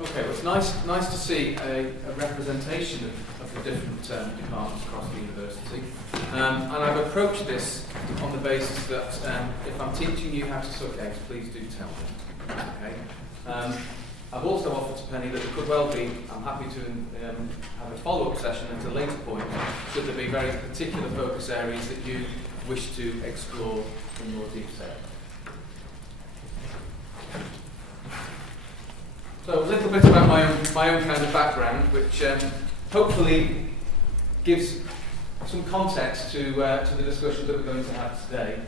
Okay, well, it's nice to see a representation of the different departments across the university. And I've approached this on the basis that if I'm teaching you how to suck eggs, please do tell me. Okay. I've also offered to Penny that it could well be, I'm happy to have a follow-up session at a later point, should there be very particular focus areas that you wish to explore in more detail. So a little bit about my own kind of background, which hopefully gives some context to the discussion that we're going to have today.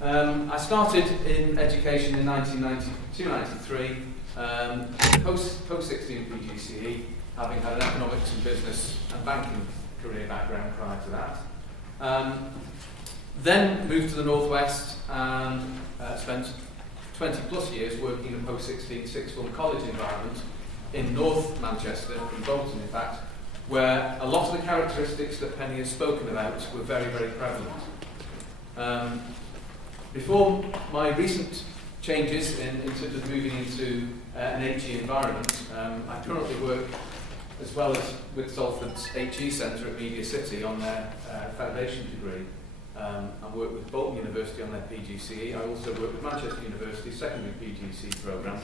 I started in education in 1992-93, post-16 PGCE, having had an economics and business and banking career background prior to that. Then moved to the Northwest and spent 20 plus years working in a post-16 sixth form college environment in North Manchester, in Bolton in fact, where a lot of the characteristics that Penny has spoken about were very, very prevalent. Before my recent changes in terms of moving into an HE environment, I currently work as well as with Salford's HE Centre at Media City on their foundation degree. I work with Bolton University on their PGCE. I also work with Manchester University secondary PGCE programme.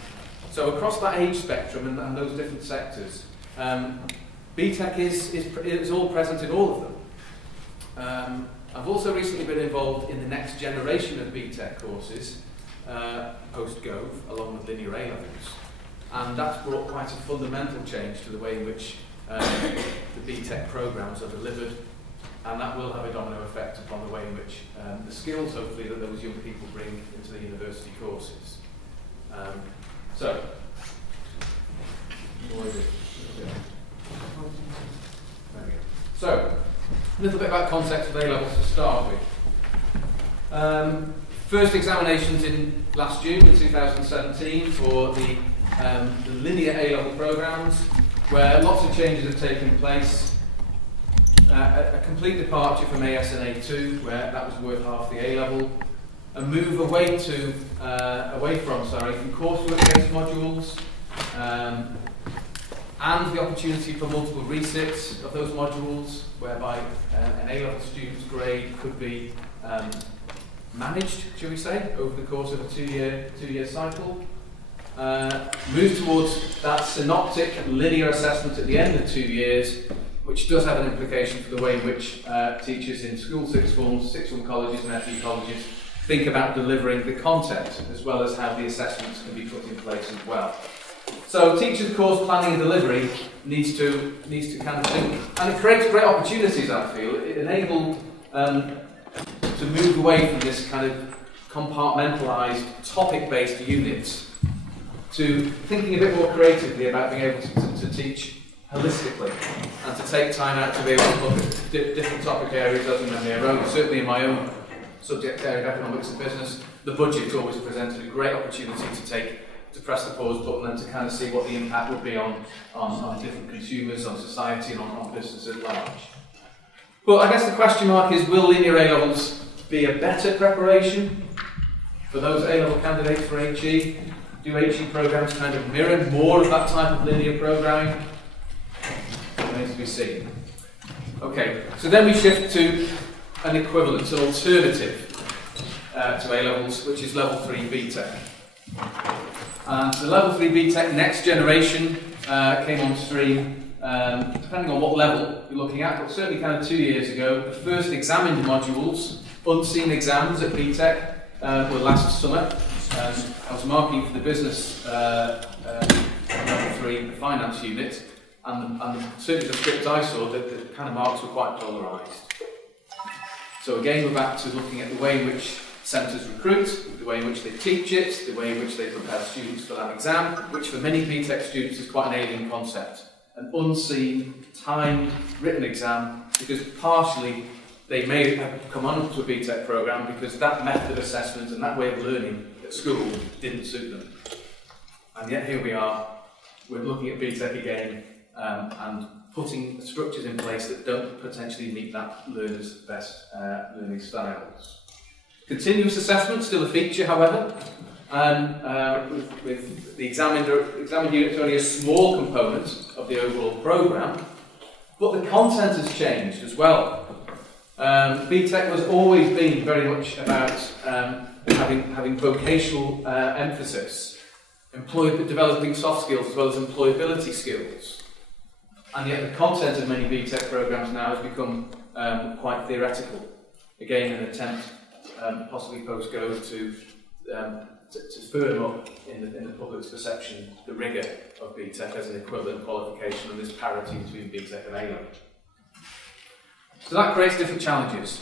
So across that age spectrum and those different sectors, BTEC is all present in all of them. I've also recently been involved in the next generation of BTEC courses, post-Gove, along with linear A-levels. And that's brought quite a fundamental change to the way in which the BTEC programmes are delivered. And that will have a domino effect upon the way in which the skills, hopefully, that those young people bring into the university courses. So, a little bit about context of A-levels to start with. First examinations in last June, in 2017, for the linear A-level programmes, where lots of changes have taken place. A complete departure from AS and A2, where that was worth half the A-level. A move away from coursework-based modules, and the opportunity for multiple resits of those modules, whereby an A-level student's grade could be managed, shall we say, over the course of a two-year cycle. Move towards that synoptic linear assessment at the end of 2 years, which does have an implication for the way in which teachers in school sixth form colleges and FE colleges think about delivering the content, as well as how the assessments can be put in place as well. So teachers' course planning and delivery needs to kind of think, and it creates great opportunities, I feel. It enabled to move away from this kind of compartmentalised, topic-based units to thinking a bit more creatively about being able to teach holistically and to take time out to be able to look at different topic areas other than their own. Certainly in my own subject area of economics and business, the budget always presented a great opportunity to press the pause button and to kind of see what the impact would be on different consumers, on society and on business at large. But I guess the question mark is, will linear A-levels be a better preparation for those A-level candidates for HE? Do HE programmes kind of mirror more of that type of linear programming? Remains to be seen. Okay, so then we shift to an equivalent, an alternative to A-levels, which is level 3 BTEC. And the level 3 BTEC next generation came on stream, depending on what level you're looking at, but certainly kind of 2 years ago. The first examined modules, unseen exams at BTEC, were last summer. I was marking for the business level 3, the finance unit, and certainly the script I saw, the kind of marks were quite polarised. So again, we're back to looking at the way in which centres recruit, the way in which they teach it, the way in which they prepare students for that exam, which for many BTEC students is quite an alien concept. An unseen, timed, written exam, because partially they may have come on to a BTEC programme because that method of assessment and that way of learning at school didn't suit them. And yet here we are, we're looking at BTEC again, and putting structures in place that don't potentially meet that learner's best learning styles. Continuous assessment, still a feature, however. and with the examined units only a small component of the overall programme, but the content has changed as well. BTEC has always been very much about having vocational emphasis, developing soft skills as well as employability skills. And yet the content of many BTEC programmes now has become quite theoretical. Again, an attempt, possibly post-go, to firm up in the public's perception the rigour of BTEC as an equivalent qualification and this parity between BTEC and A-level. So that creates different challenges.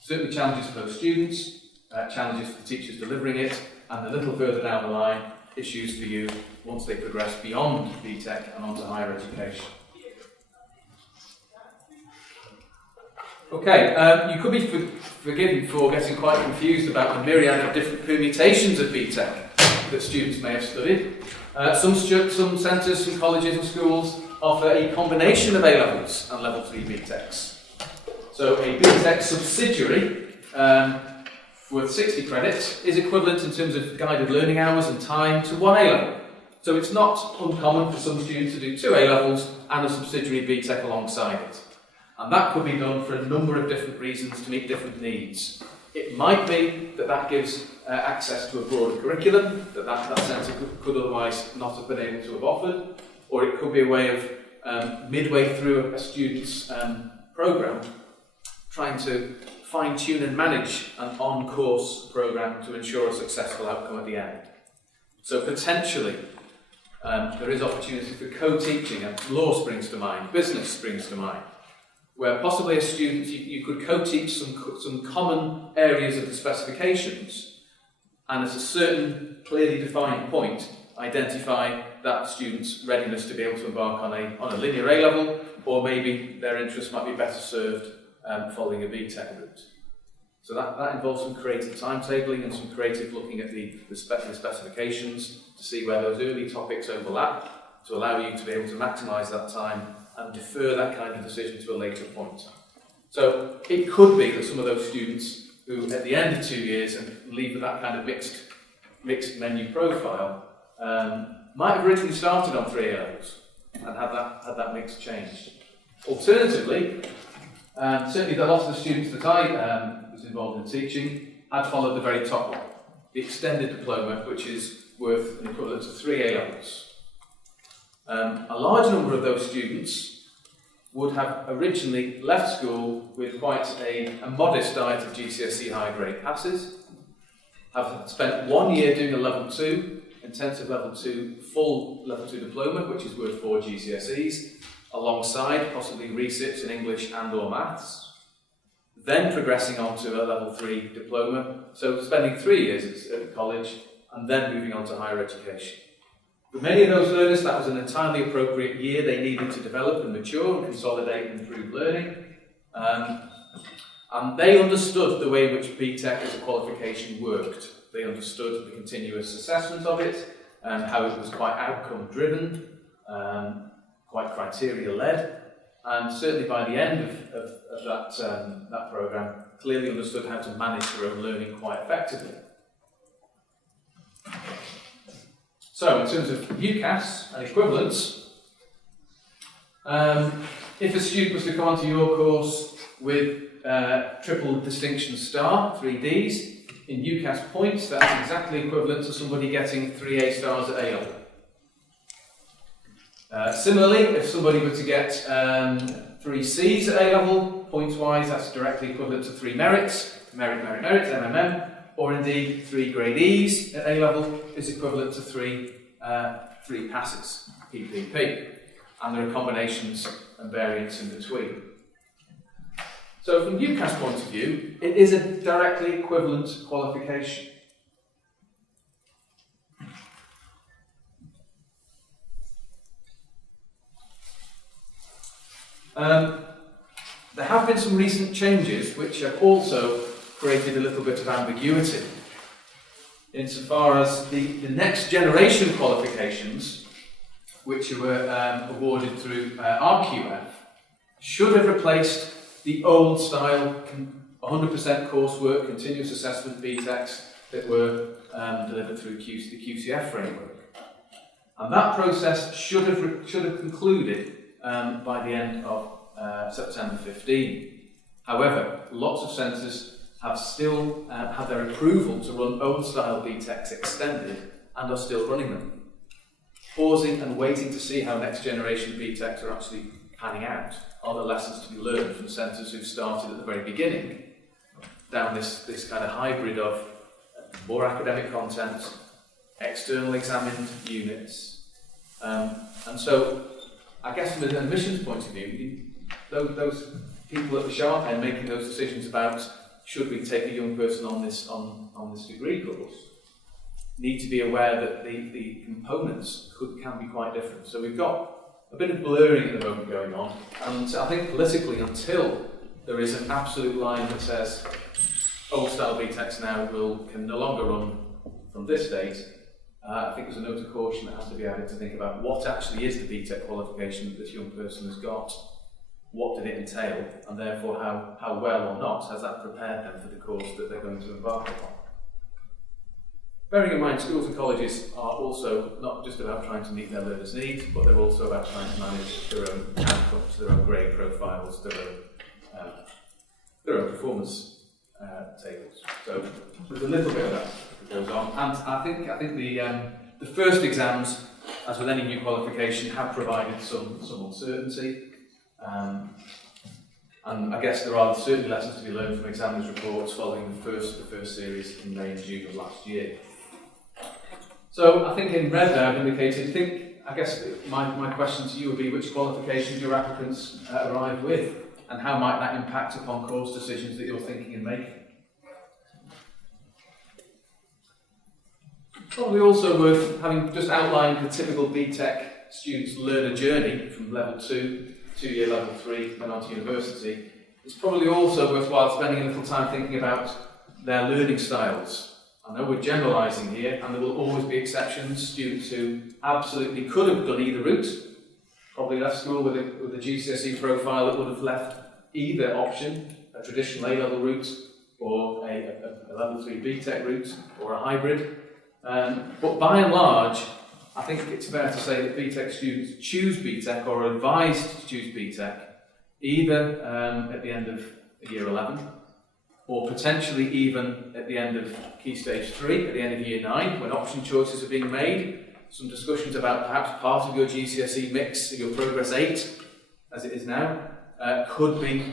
Certainly challenges for those students, challenges for the teachers delivering it, and a little further down the line, issues for you once they progress beyond BTEC and onto higher education. Okay, you could be forgiven for getting quite confused about the myriad of different permutations of BTEC that students may have studied. Some centres, some colleges and schools offer a combination of A-levels and level 3 BTECs. So a BTEC subsidiary worth 60 credits is equivalent in terms of guided learning hours and time to one A-level. So it's not uncommon for some students to do 2 A-levels and a subsidiary BTEC alongside it. And that could be done for a number of different reasons to meet different needs. It might be that gives access to a broader curriculum that centre could otherwise not have been able to have offered, or it could be a way of midway through a student's programme trying to fine-tune and manage an on-course programme to ensure a successful outcome at the end. So potentially there is opportunity for co-teaching, and law springs to mind, business springs to mind, where possibly as students you could co-teach some common areas of the specifications, and at a certain clearly defined point identify that student's readiness to be able to embark on a linear A-level, or maybe their interests might be better served following a BTEC route. So that involves some creative timetabling and some creative looking at the specifications to see where those early topics overlap, to allow you to be able to maximise that time and defer that kind of decision to a later point. So it could be that some of those students who at the end of 2 years and leave with that kind of mixed menu profile might have originally started on 3 A-levels and had that mix changed. Alternatively, certainly a lot of the students that I was involved in teaching had followed the very top one, the extended diploma, which is worth an equivalent of 3 A-levels. A large number of those students would have originally left school with quite a modest diet of GCSE higher grade passes, have spent 1 year doing a level 2, intensive level 2, full level 2 diploma, which is worth 4 GCSEs, alongside possibly resits in English and or maths, then progressing on to a level 3 diploma, so spending 3 years at college and then moving on to higher education. For many of those learners, that was an entirely appropriate year. They needed to develop and mature and consolidate and improve learning. And they understood the way in which BTEC as a qualification worked. They understood the continuous assessment of it, and how it was quite outcome-driven, quite criteria-led, and certainly by the end of that programme, clearly understood how to manage their own learning quite effectively. So, in terms of UCAS and equivalence, if a student was to come onto your course with triple distinction star, 3 Ds, in UCAS points, that's exactly equivalent to somebody getting 3 A stars at A-level. Similarly, if somebody were to get 3 Cs at A-level, points-wise, that's directly equivalent to 3 merits, merit, MMM, or indeed 3 grade E's at A-level is equivalent to 3 passes, PPP. And there are combinations and variants in between. So from UCAS point of view, it is a directly equivalent qualification. There have been some recent changes which have also created a little bit of ambiguity insofar as the next generation qualifications which were awarded through RQF should have replaced the old style 100% coursework, continuous assessment BTECs that were delivered through the QCF framework. And that process should have concluded by the end of September 15. However, lots of centres have still had their approval to run old-style BTECs extended and are still running them, pausing and waiting to see how next-generation BTECs are actually panning out. Are there lessons to be learned from centres who started at the very beginning down this kind of hybrid of more academic content, external examined units, and so I guess from an admissions point of view, those people at the sharp end making those decisions about should we take a young person on this degree course need to be aware that the components can be quite different. So we've got a bit of blurring at the moment going on, and I think politically, until there is an absolute line that says old style BTECs now can no longer run from this date, I think there's a note of caution that has to be added to think about what actually is the BTEC qualification that this young person has got, what did it entail, and therefore how well or not has that prepared them for the course that they're going to embark upon. Bearing in mind, schools and colleges are also not just about trying to meet their learners' needs, but they're also about trying to manage their own outcomes, their own grade profiles, their own performance tables. So there's a little bit of that goes on, and I think the first exams, as with any new qualification, have provided some uncertainty, and I guess there are certainly lessons to be learned from examiners' reports following the first series in May and June of last year. So I think in red there I've indicated, I guess my question to you would be which qualifications your applicants arrive with, and how might that impact upon course decisions that you're thinking and making. Probably also worth having just outlined the typical BTEC student's learner journey from level 2, 2-year level 3, and on to university. It's probably also worthwhile spending a little time thinking about their learning styles. I know we're generalising here, and there will always be exceptions, students who absolutely could have done either route, probably left school with a GCSE profile that would have left either option, a traditional A-level route or a level 3 BTEC route or a hybrid. But by and large, I think it's fair to say that BTEC students choose BTEC or are advised to choose BTEC either at the end of year 11 or potentially even at the end of Key Stage 3, at the end of year 9, when option choices are being made. Some discussions about perhaps part of your GCSE mix, your Progress 8, as it is now, could be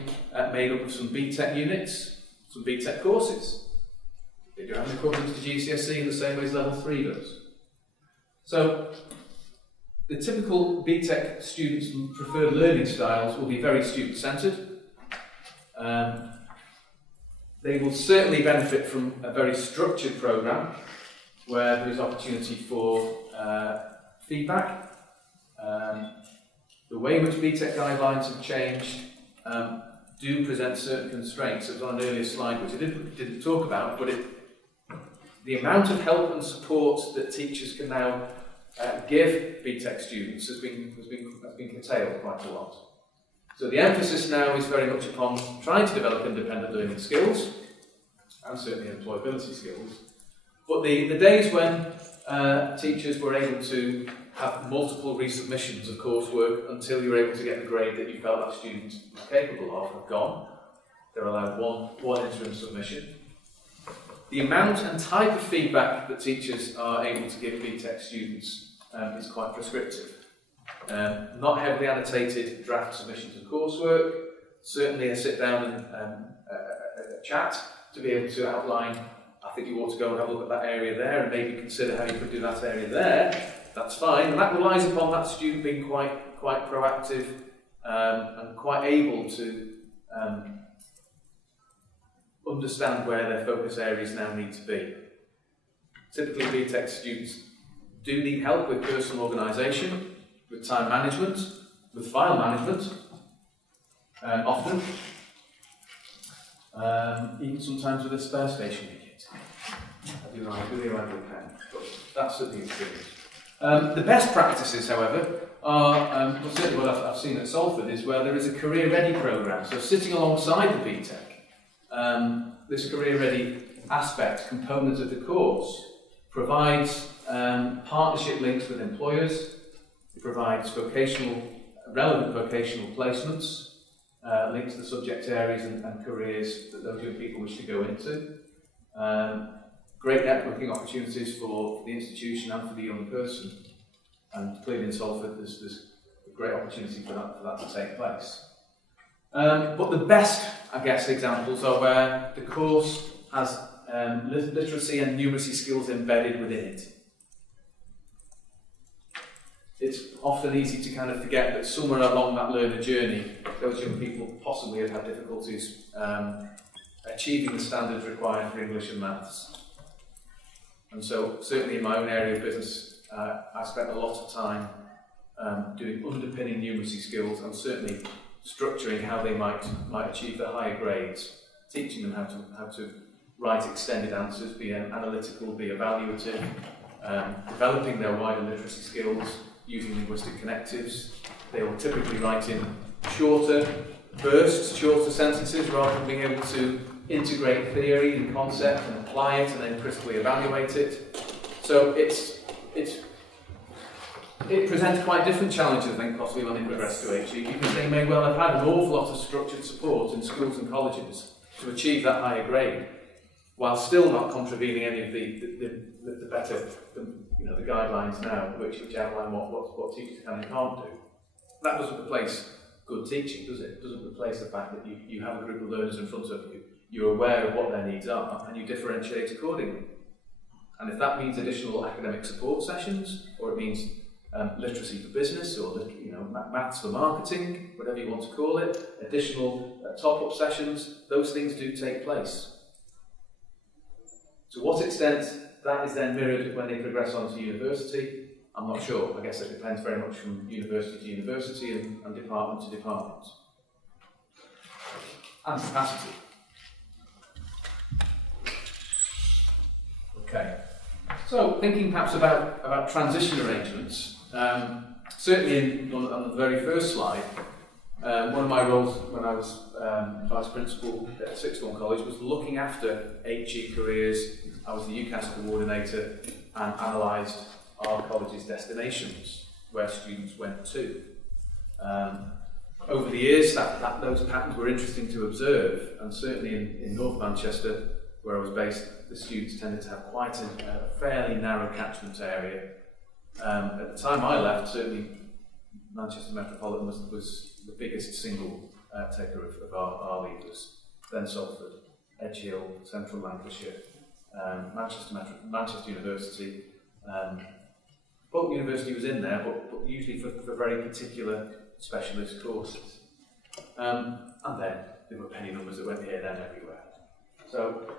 made up of some BTEC units, some BTEC courses. They do have an equivalent to GCSE in the same way as level 3 does. So, the typical BTEC students' preferred learning styles will be very student-centred. They will certainly benefit from a very structured programme where there is opportunity for feedback. The way in which BTEC guidelines have changed do present certain constraints. It was on an earlier slide which I didn't talk about, but the amount of help and support that teachers can now give BTEC students has been curtailed quite a lot. So the emphasis now is very much upon trying to develop independent learning skills, and certainly employability skills. But the days when teachers were able to have multiple resubmissions of coursework until you were able to get the grade that you felt that student was capable of have gone. They're allowed one interim submission. The amount and type of feedback that teachers are able to give BTEC students is quite prescriptive. Not heavily annotated draft submissions of coursework, certainly a sit down and a chat to be able to outline, I think you ought to go and have a look at that area there and maybe consider how you could do that area there. That's fine, and that relies upon that student being quite proactive and quite able to understand where their focus areas now need to be. Typically BTEC students do need help with personal organisation, with time management, with file management, often, even sometimes with a spare stationery kit. I do really like a pen, but that's the experience. The best practices, however, are, certainly what I've seen at Salford, is where there is a career ready programme. So sitting alongside the BTEC, this career ready aspect, component of the course, provides partnership links with employers. It provides relevant vocational placements, linked to the subject areas and careers that those young people wish to go into. Great networking opportunities for the institution and for the young person. And clearly in Salford there's a great opportunity for that to take place. But the best, I guess, examples are where the course has literacy and numeracy skills embedded within it. It's often easy to kind of forget that somewhere along that learner journey, those young people possibly have had difficulties achieving the standards required for English and maths. And so, certainly in my own area of business, I spent a lot of time doing underpinning numeracy skills and certainly structuring how they might achieve the higher grades, teaching them how to write extended answers, be analytical, be evaluative, developing their wider literacy skills, using linguistic connectives. They will typically write in shorter bursts, shorter sentences, rather than being able to integrate theory and concept and apply it and then critically evaluate it. So it presents quite different challenges, I think, possibly when they progress to HE, because they may well have had an awful lot of structured support in schools and colleges to achieve that higher grade, while still not contravening any of the better, the guidelines now, which outline what teachers can and can't do. That doesn't replace good teaching, does it? It doesn't replace the fact that you have a group of learners in front of you, you're aware of what their needs are, and you differentiate accordingly. And if that means additional academic support sessions, or it means literacy for business, or maths for marketing, whatever you want to call it, additional top-up sessions, those things do take place. To what extent that is then mirrored when they progress on to university, I'm not sure. I guess it depends very much from university to university and department to department. And capacity. Okay. So, thinking perhaps about transition arrangements, certainly on the very first slide, one of my roles when I was vice principal at Sixth Form College was looking after HE careers. I was the UCAS coordinator and analysed our college's destinations, where students went to. Over the years, those patterns were interesting to observe, and certainly in North Manchester, where I was based, the students tended to have quite a fairly narrow catchment area. At the time I left, certainly Manchester Metropolitan was the biggest single taker of our leavers. Then Salford, Edge Hill, Central Lancashire, Manchester University. Bolton University was in there, but usually for very particular specialist courses. And then there were penny numbers that went here, then, everywhere. So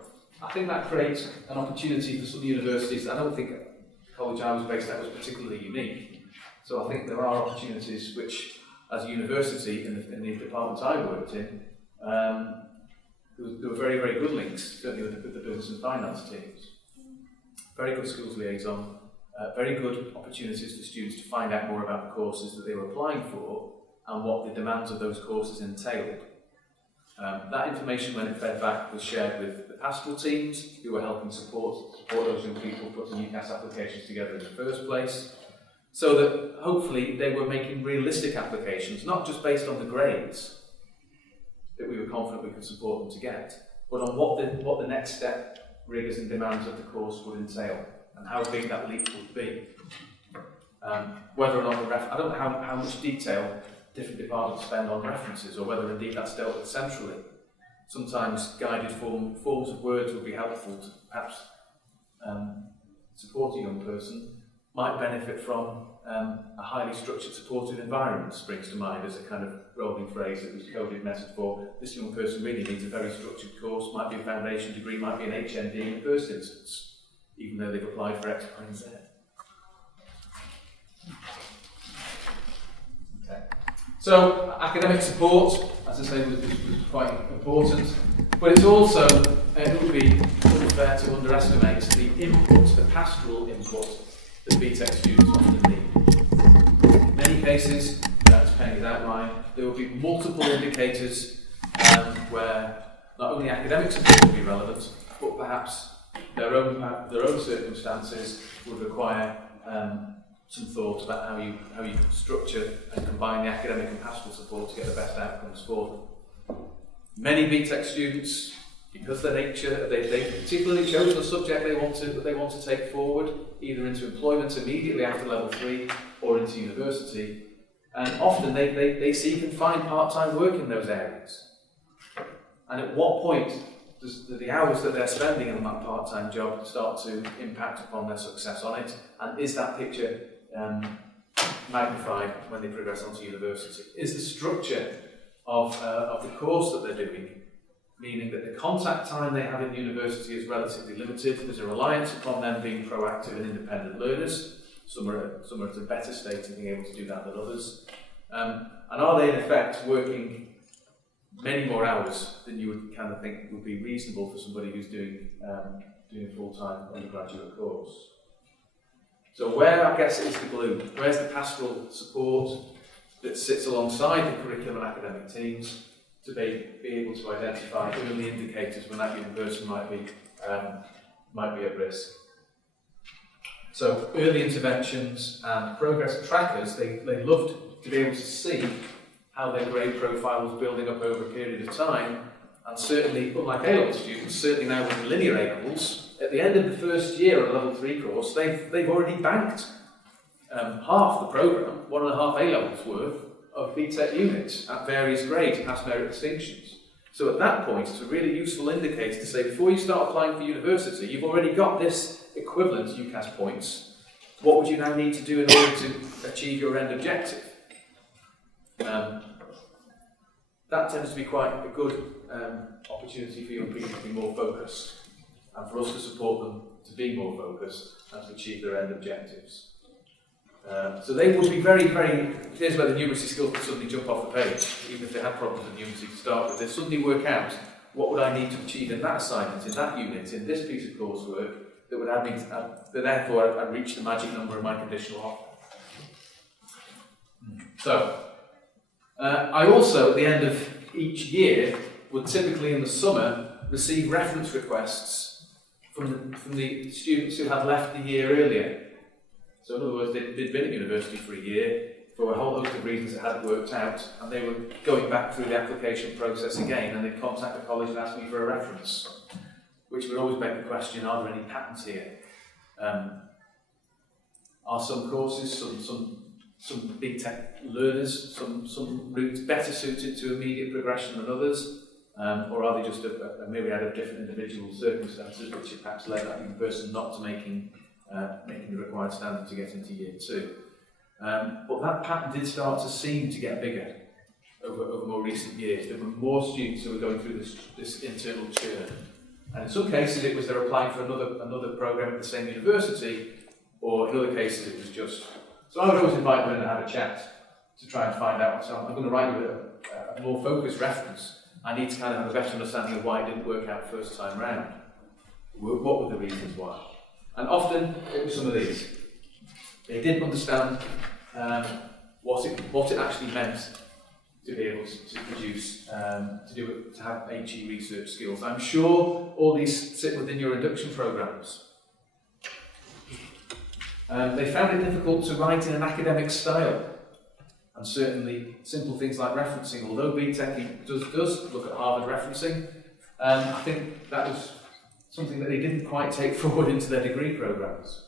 I think that creates an opportunity for some universities. I don't think the college I was based at was particularly unique. So I think there are opportunities which, as a university, in the departments I worked in, there were very, very good links, certainly with the business and finance teams. Very good schools liaison, very good opportunities for students to find out more about the courses that they were applying for and what the demands of those courses entailed. That information, when it fed back, was shared with the pastoral teams who were helping support those young people putting UCAS applications together in the first place, so that hopefully they were making realistic applications, not just based on the grades that we were confident we could support them to get, but on what the next step, rigours and demands of the course would entail, and how big that leap would be. Whether or not I don't know how much detail different departments spend on references, or whether indeed that's dealt with centrally. Sometimes guided forms of words would be helpful to perhaps support a young person. Might benefit from a highly structured supportive environment, springs to mind as a kind of rolling phrase that was coded message for this young person really needs a very structured course, might be a foundation degree, might be an HND in the first instance, even though they've applied for X, Y and Z. Okay. So, academic support, as I say, was quite important, but it's also, it would be unfair to underestimate the input, the pastoral input that BTEC students often need. In many cases, as Penny's outlined, there will be multiple indicators where not only academic support will be relevant, but perhaps their own circumstances would require some thought about how you structure and combine the academic and pastoral support to get the best outcomes for them. Many BTEC students, because their nature, they've particularly chosen a subject they want to take forward, either into employment immediately after level 3 or into university, and often they seek and find part-time work in those areas. And at what point does the hours that they're spending on that part-time job start to impact upon their success on it? And is that picture magnified when they progress onto university? Is the structure of the course that they're doing, meaning that the contact time they have in university is relatively limited? There's a reliance upon them being proactive and independent learners. Some are at a better state in being able to do that than others. And are they in effect working many more hours than you would kind of think would be reasonable for somebody who's doing a full-time undergraduate course? So where, I guess, is the glue? Where's the pastoral support that sits alongside the curriculum and academic teams to be able to identify early indicators when that young person might be at risk? So early interventions and progress trackers, they loved to be able to see how their grade profile was building up over a period of time, and certainly, unlike A-level students, certainly now with linear A-levels, at the end of the first year of a level 3 course, they've already banked half the programme, 1.5 A-levels worth of BTEC units at various grades, past merit distinctions. So at that point, it's a really useful indicator to say, before you start applying for university, you've already got this equivalent to UCAS points. What would you now need to do in order to achieve your end objective? That tends to be quite a good opportunity for young people to be more focused, and for us to support them to be more focused and to achieve their end objectives. So they would be very, very, here's where the numeracy skills would suddenly jump off the page, even if they had problems with numeracy to start with. They suddenly work out, what would I need to achieve in that assignment, in that unit, in this piece of coursework, that would add me to, that therefore I'd reach the magic number of my conditional offer. So, I also, at the end of each year, would typically in the summer receive reference requests from the students who had left the year earlier. So in other words, they'd been at university for a year, for a whole host of reasons it hadn't worked out, and they were going back through the application process again, and they'd contact the college and ask me for a reference, which would always beg the question, are there any patterns here? Are some courses, some BTEC learners, some routes better suited to immediate progression than others, or are they just a myriad of different individual circumstances which have perhaps led that young person not to making the required standard to get into year 2? But that pattern did start to seem to get bigger over more recent years. There were more students who were going through this internal churn, and in some cases it was they're applying for another program at the same university, or in other cases it was just. So I would always invite them in and have a chat to try and find out. So I'm going to write you a more focused reference. I need to kind of have a better understanding of why it didn't work out first time round. What were the reasons why? And often it was some of these. They didn't understand what it actually meant to be able to produce, to have HE research skills. I'm sure all these sit within your induction programs. They found it difficult to write in an academic style, and certainly simple things like referencing. Although BTEC does look at Harvard referencing, I think that was something that they didn't quite take forward into their degree programs.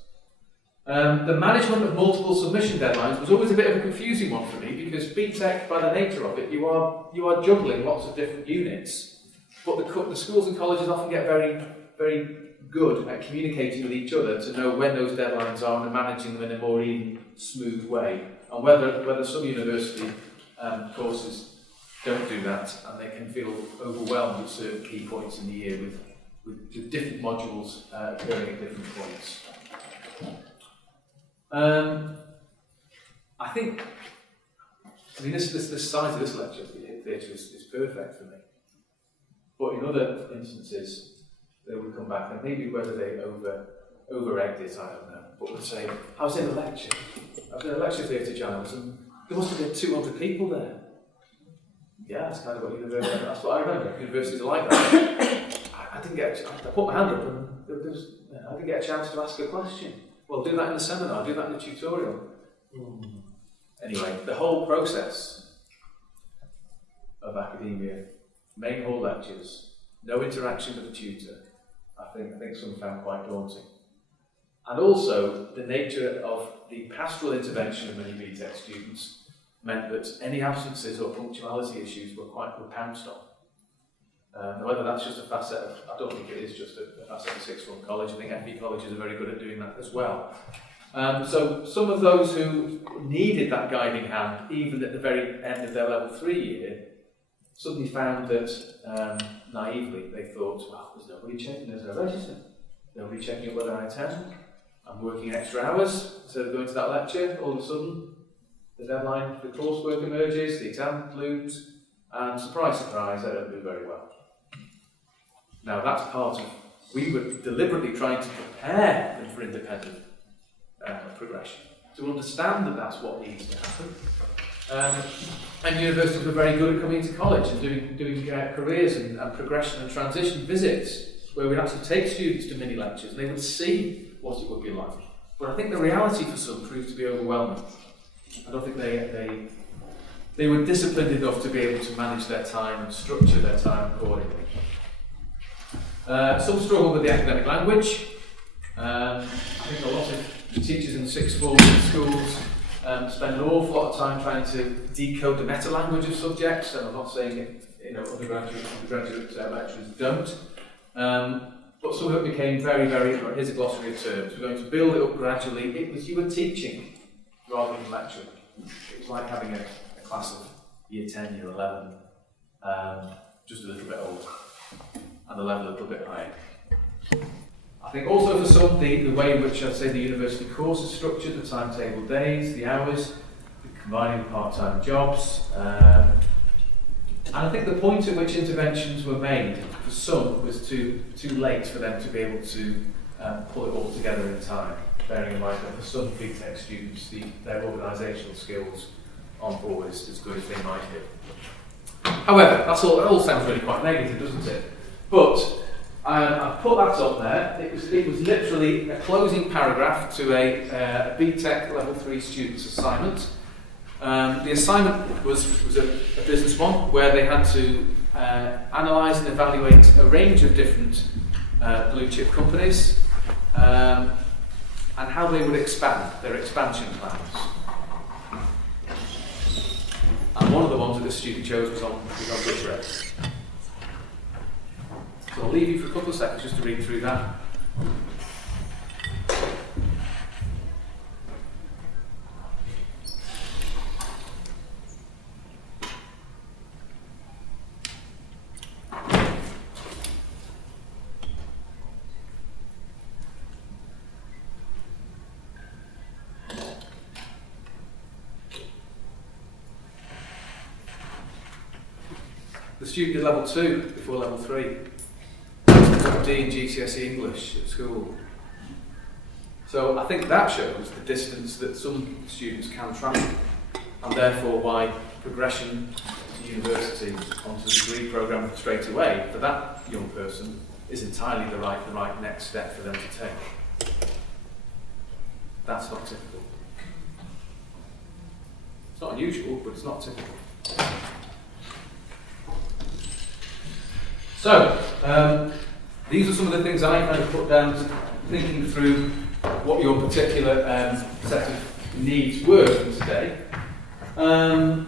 The management of multiple submission deadlines was always a bit of a confusing one for me, because BTEC, by the nature of it, you are juggling lots of different units, but the schools and colleges often get very, very good at communicating with each other to know when those deadlines are and managing them in a more even, smooth way. And whether some university courses don't do that, and they can feel overwhelmed at certain key points in the year with different modules occurring at different points. I think, this size of this lecture theatre is perfect for me. But in other instances, they would come back, and maybe whether they over-egged it, I don't know, but would say, I was in a lecture. I was in a lecture theatre, Giles, and there must have been 200 people there. Yeah, that's kind of what that's what I remember. Universities are like that. I didn't get. I put my hand up and I didn't get a chance to ask a question. Well, do that in the seminar. Do that in the tutorial. Anyway, the whole process of academia, main hall lectures, no interaction with the tutor, I think some found quite daunting. And also, the nature of the pastoral intervention of many BTEC students meant that any absences or punctuality issues were pounced on. Whether that's just a facet of, I don't think it is just a facet of sixth form college. I think FE colleges are very good at doing that as well. So some of those who needed that guiding hand, even at the very end of their level 3 year, suddenly found that naively they thought, well, there's nobody checking, there's no register, nobody checking up whether I attend. I'm working extra hours instead of going to that lecture. All of a sudden, the deadline for the coursework emerges, the exam looms, and surprise, surprise, I don't do very well. Now that's part of, we were deliberately trying to prepare them for independent progression, to understand that that's what needs to happen. And universities were very good at coming into college and doing careers and progression and transition visits, where we'd actually take students to mini lectures and they would see what it would be like. But I think the reality for some proved to be overwhelming. I don't think they were disciplined enough to be able to manage their time and structure their time accordingly. Some struggle with the academic language. I think a lot of teachers in sixth form schools spend an awful lot of time trying to decode the meta language of subjects, and I'm not saying it, undergraduate lecturers don't. But some of it became very, here's a glossary of terms. We're going to build it up gradually. You were teaching rather than lecturing. It was like having a class of year 10, year 11, just a little bit older, and the level a little bit higher. I think also for some, the way in which I'd say the university course is structured, the timetable days, the hours, combining part-time jobs, and I think the point at which interventions were made for some was too late for them to be able to pull it all together in time, bearing in mind that for some BTEC students, their organisational skills on board is as good as they might be. However, that all sounds really quite negative, doesn't it? But I've put that up there. It was literally a closing paragraph to a BTEC level 3 student's assignment. The assignment was a business one where they had to analyse and evaluate a range of different blue chip companies and how they would expand, their expansion plans. And one of the ones that the student chose was on Bridge Race. So I'll leave you for a couple of seconds just to read through that. The student did level 2 before level 3. D and GCSE English at school. So I think that shows the distance that some students can travel, and therefore why progression to university onto the degree programme straight away for that young person is entirely the right next step for them to take. That's not typical. It's not unusual, but it's not typical. So, these are some of the things I kind of put down to thinking through what your particular set of needs were for today. And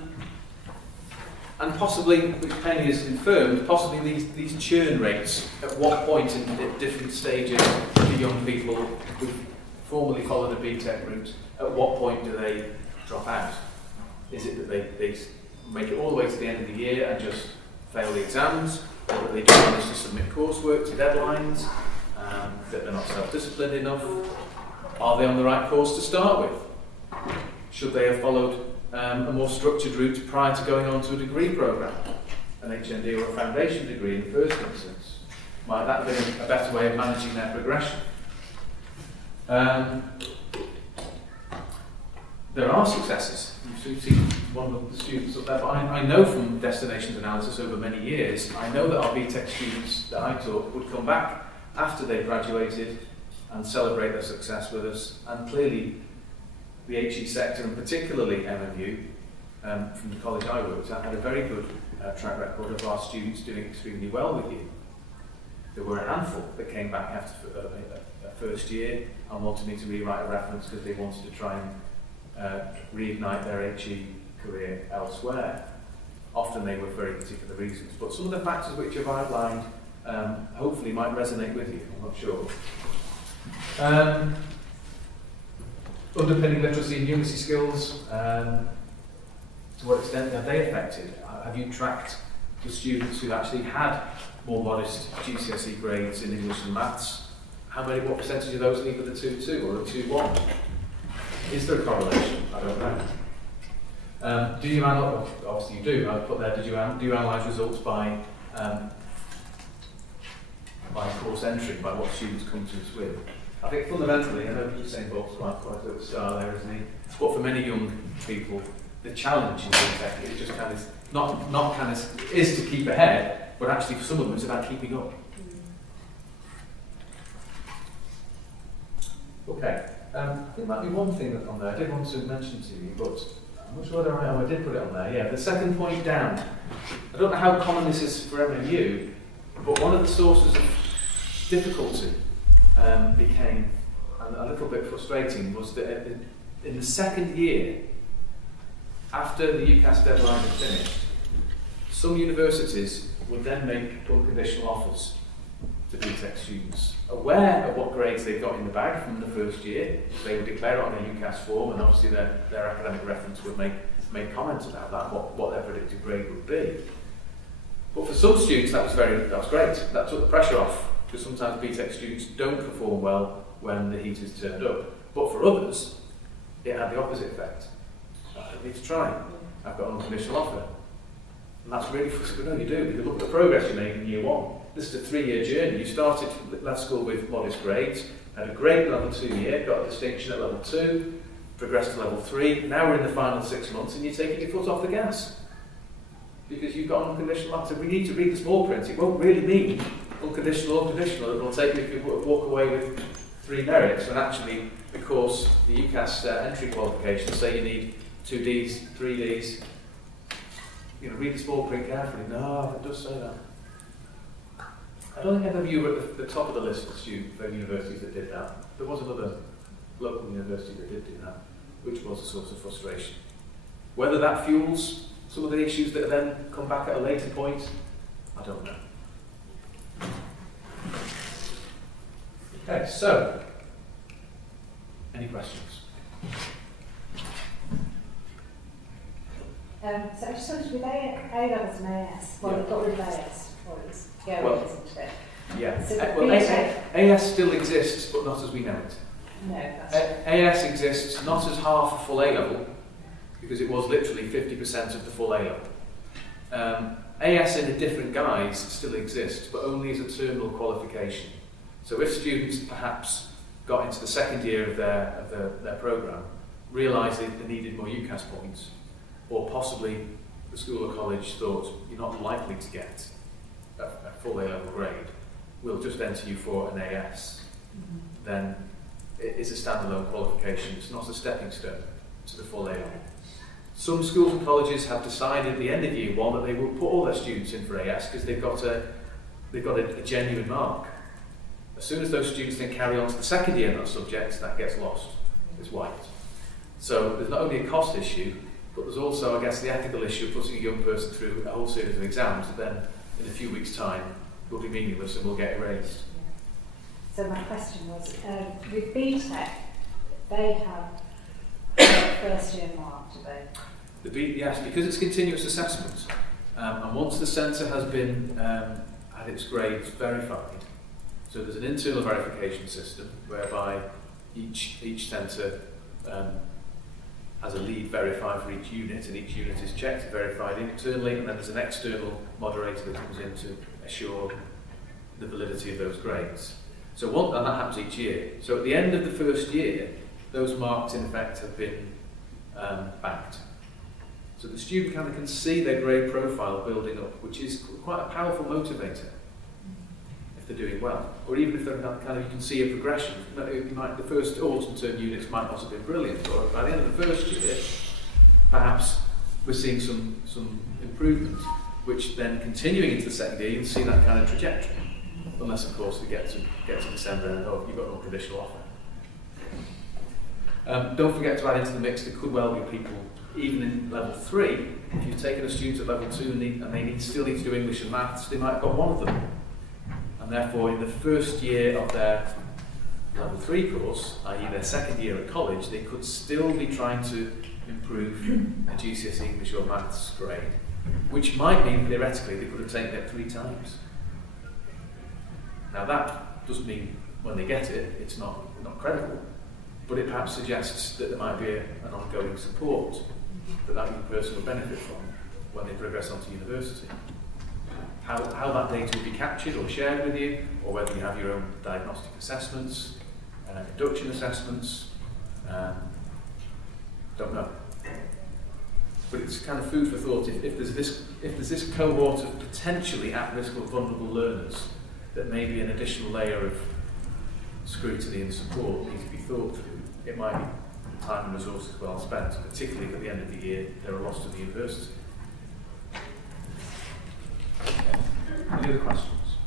possibly, which Penny has confirmed, possibly these churn rates, at what point in different stages the young people who've formerly followed a BTEC route, at what point do they drop out? Is it that they make it all the way to the end of the year and just fail the exams? Or that they don't manage to submit coursework to deadlines, that they're not self-disciplined enough? Are they on the right course to start with? Should they have followed a more structured route prior to going on to a degree programme, an HND or a foundation degree in the first instance? Might that have been a better way of managing their progression? there are successes. You've seen one of the students up there, but I know from destinations analysis over many years, I know that our BTEC students that I taught would come back after they graduated and celebrate their success with us. And clearly, the HE sector, and particularly MMU, from the college I worked at, had a very good track record of our students doing extremely well with you. There were a handful that came back after a first year and wanted me to rewrite a reference because they wanted to try and reignite their HE career elsewhere. Often they were for very particular reasons, but some of the factors which I've outlined hopefully might resonate with you, I'm not sure. Underpinning literacy and numeracy skills, to what extent are they affected? Have you tracked the students who actually had more modest GCSE grades in English and Maths? What percentage of those leave with a 2-2 or a 2-1? Is there a correlation? I don't know. Do you analyse? Obviously you do. I've put there. Do you analyse results by course entry, by what students come to us with? I think fundamentally, I know Usain Bolt's quite a little star there, isn't he? But for many young people, the challenge in BTEC is just is to keep ahead, but actually for some of them it's about keeping up. Okay, I think there might be one thing that's on there I did want to mention to you, but I'm not sure whether I did put it on there. Yeah, the second point down. I don't know how common this is for MMU, but one of the sources of difficulty became a little bit frustrating was that in the second year, after the UCAS deadline had finished, some universities would then make unconditional offers to BTEC students, aware of what grades they've got in the bag from the first year. They would declare it on their UCAS form, and obviously their academic reference would make comments about that, what their predicted grade would be. But for some students, that was great. That took the pressure off, because sometimes BTEC students don't perform well when the heat is turned up. But for others, it had the opposite effect. I don't need to try. I've got an unconditional offer. And that's really frustrating. No, you do. You look at the progress you made in year one. This is a 3-year journey. You started last school with modest grades, had a great level 2 year, got a distinction at level 2, progressed to level 3. Now we're in the final 6 months and you're taking your foot off the gas. Because you've got an unconditional offer. We need to read the small print. It won't really mean unconditional or conditional. It will take you if you walk away with 3 merits, when actually, because the UCAS entry qualifications say you need 2 Ds, 3 Ds. Read the small print carefully. No, it does say that. I don't think any of you were at the top of the list of universities that did that. There was another local university that did do that, which was a source of frustration. Whether that fuels some of the issues that then come back at a later point, I don't know. Okay, so, any questions? So I just wanted with A-levels and AS, well, we've got rid of AS, or it's going, isn't it? Yeah. So AS still exists, but not as we know it. No, that's AS exists not as half a full A-level, because it was literally 50% of the full A-level. AS in a different guise still exists, but only as a terminal qualification. So if students perhaps got into the second year of their programme, realised they needed more UCAS points, or possibly the school or college thought you're not likely to get a full A-level grade, we'll just enter you for an AS. Then it is a standalone qualification. It's not a stepping stone to the full A-level. Some schools and colleges have decided at the end of year one that they will put all their students in for AS because they've got a genuine mark. As soon as those students then carry on to the second year in that subject, that gets lost. It's wiped. So there's not only a cost issue, but there's also, I guess, the ethical issue of putting a young person through a whole series of exams that then, in a few weeks' time, will be meaningless and will get erased. So my question was, with BTEC, they have first year mark, do they? Yes, because it's continuous assessment, and once the centre has been had its grades verified, so there's an internal verification system whereby each centre has a lead verified for each unit, and each unit is checked and verified internally, and then there's an external moderator that comes in to assure the validity of those grades. So and that happens each year. So at the end of the first year, those marks in effect have been backed. So the student kind of can see their grade profile building up, which is quite a powerful motivator if they're doing well. Or even if they're kind of, you can see a progression. The first autumn term units might not have been brilliant, or by the end of the first year, perhaps we're seeing some improvement, which then continuing into the second year, you can see that kind of trajectory. Unless, of course, we get to December and you've got an unconditional offer. Don't forget to add into the mix, there could well be people, even in level 3, if you've taken a student at level 2 and they still need to do English and maths, they might have got one of them. And therefore, in the first year of their level 3 course, i.e. their second year at college, they could still be trying to improve a GCSE English or maths grade, which might mean, theoretically, they could have taken it 3 times. Now that doesn't mean when they get it, it's not credible, but it perhaps suggests that there might be an ongoing support that young person will benefit from when they progress onto university. How that data will be captured or shared with you, or whether you have your own diagnostic assessments, induction assessments, don't know. But it's kind of food for thought. If there's this cohort of potentially at-risk or vulnerable learners, that maybe an additional layer of scrutiny and support needs to be thought through. It might be time and resources well spent, particularly if at the end of the year there are lost to the university. Any other questions?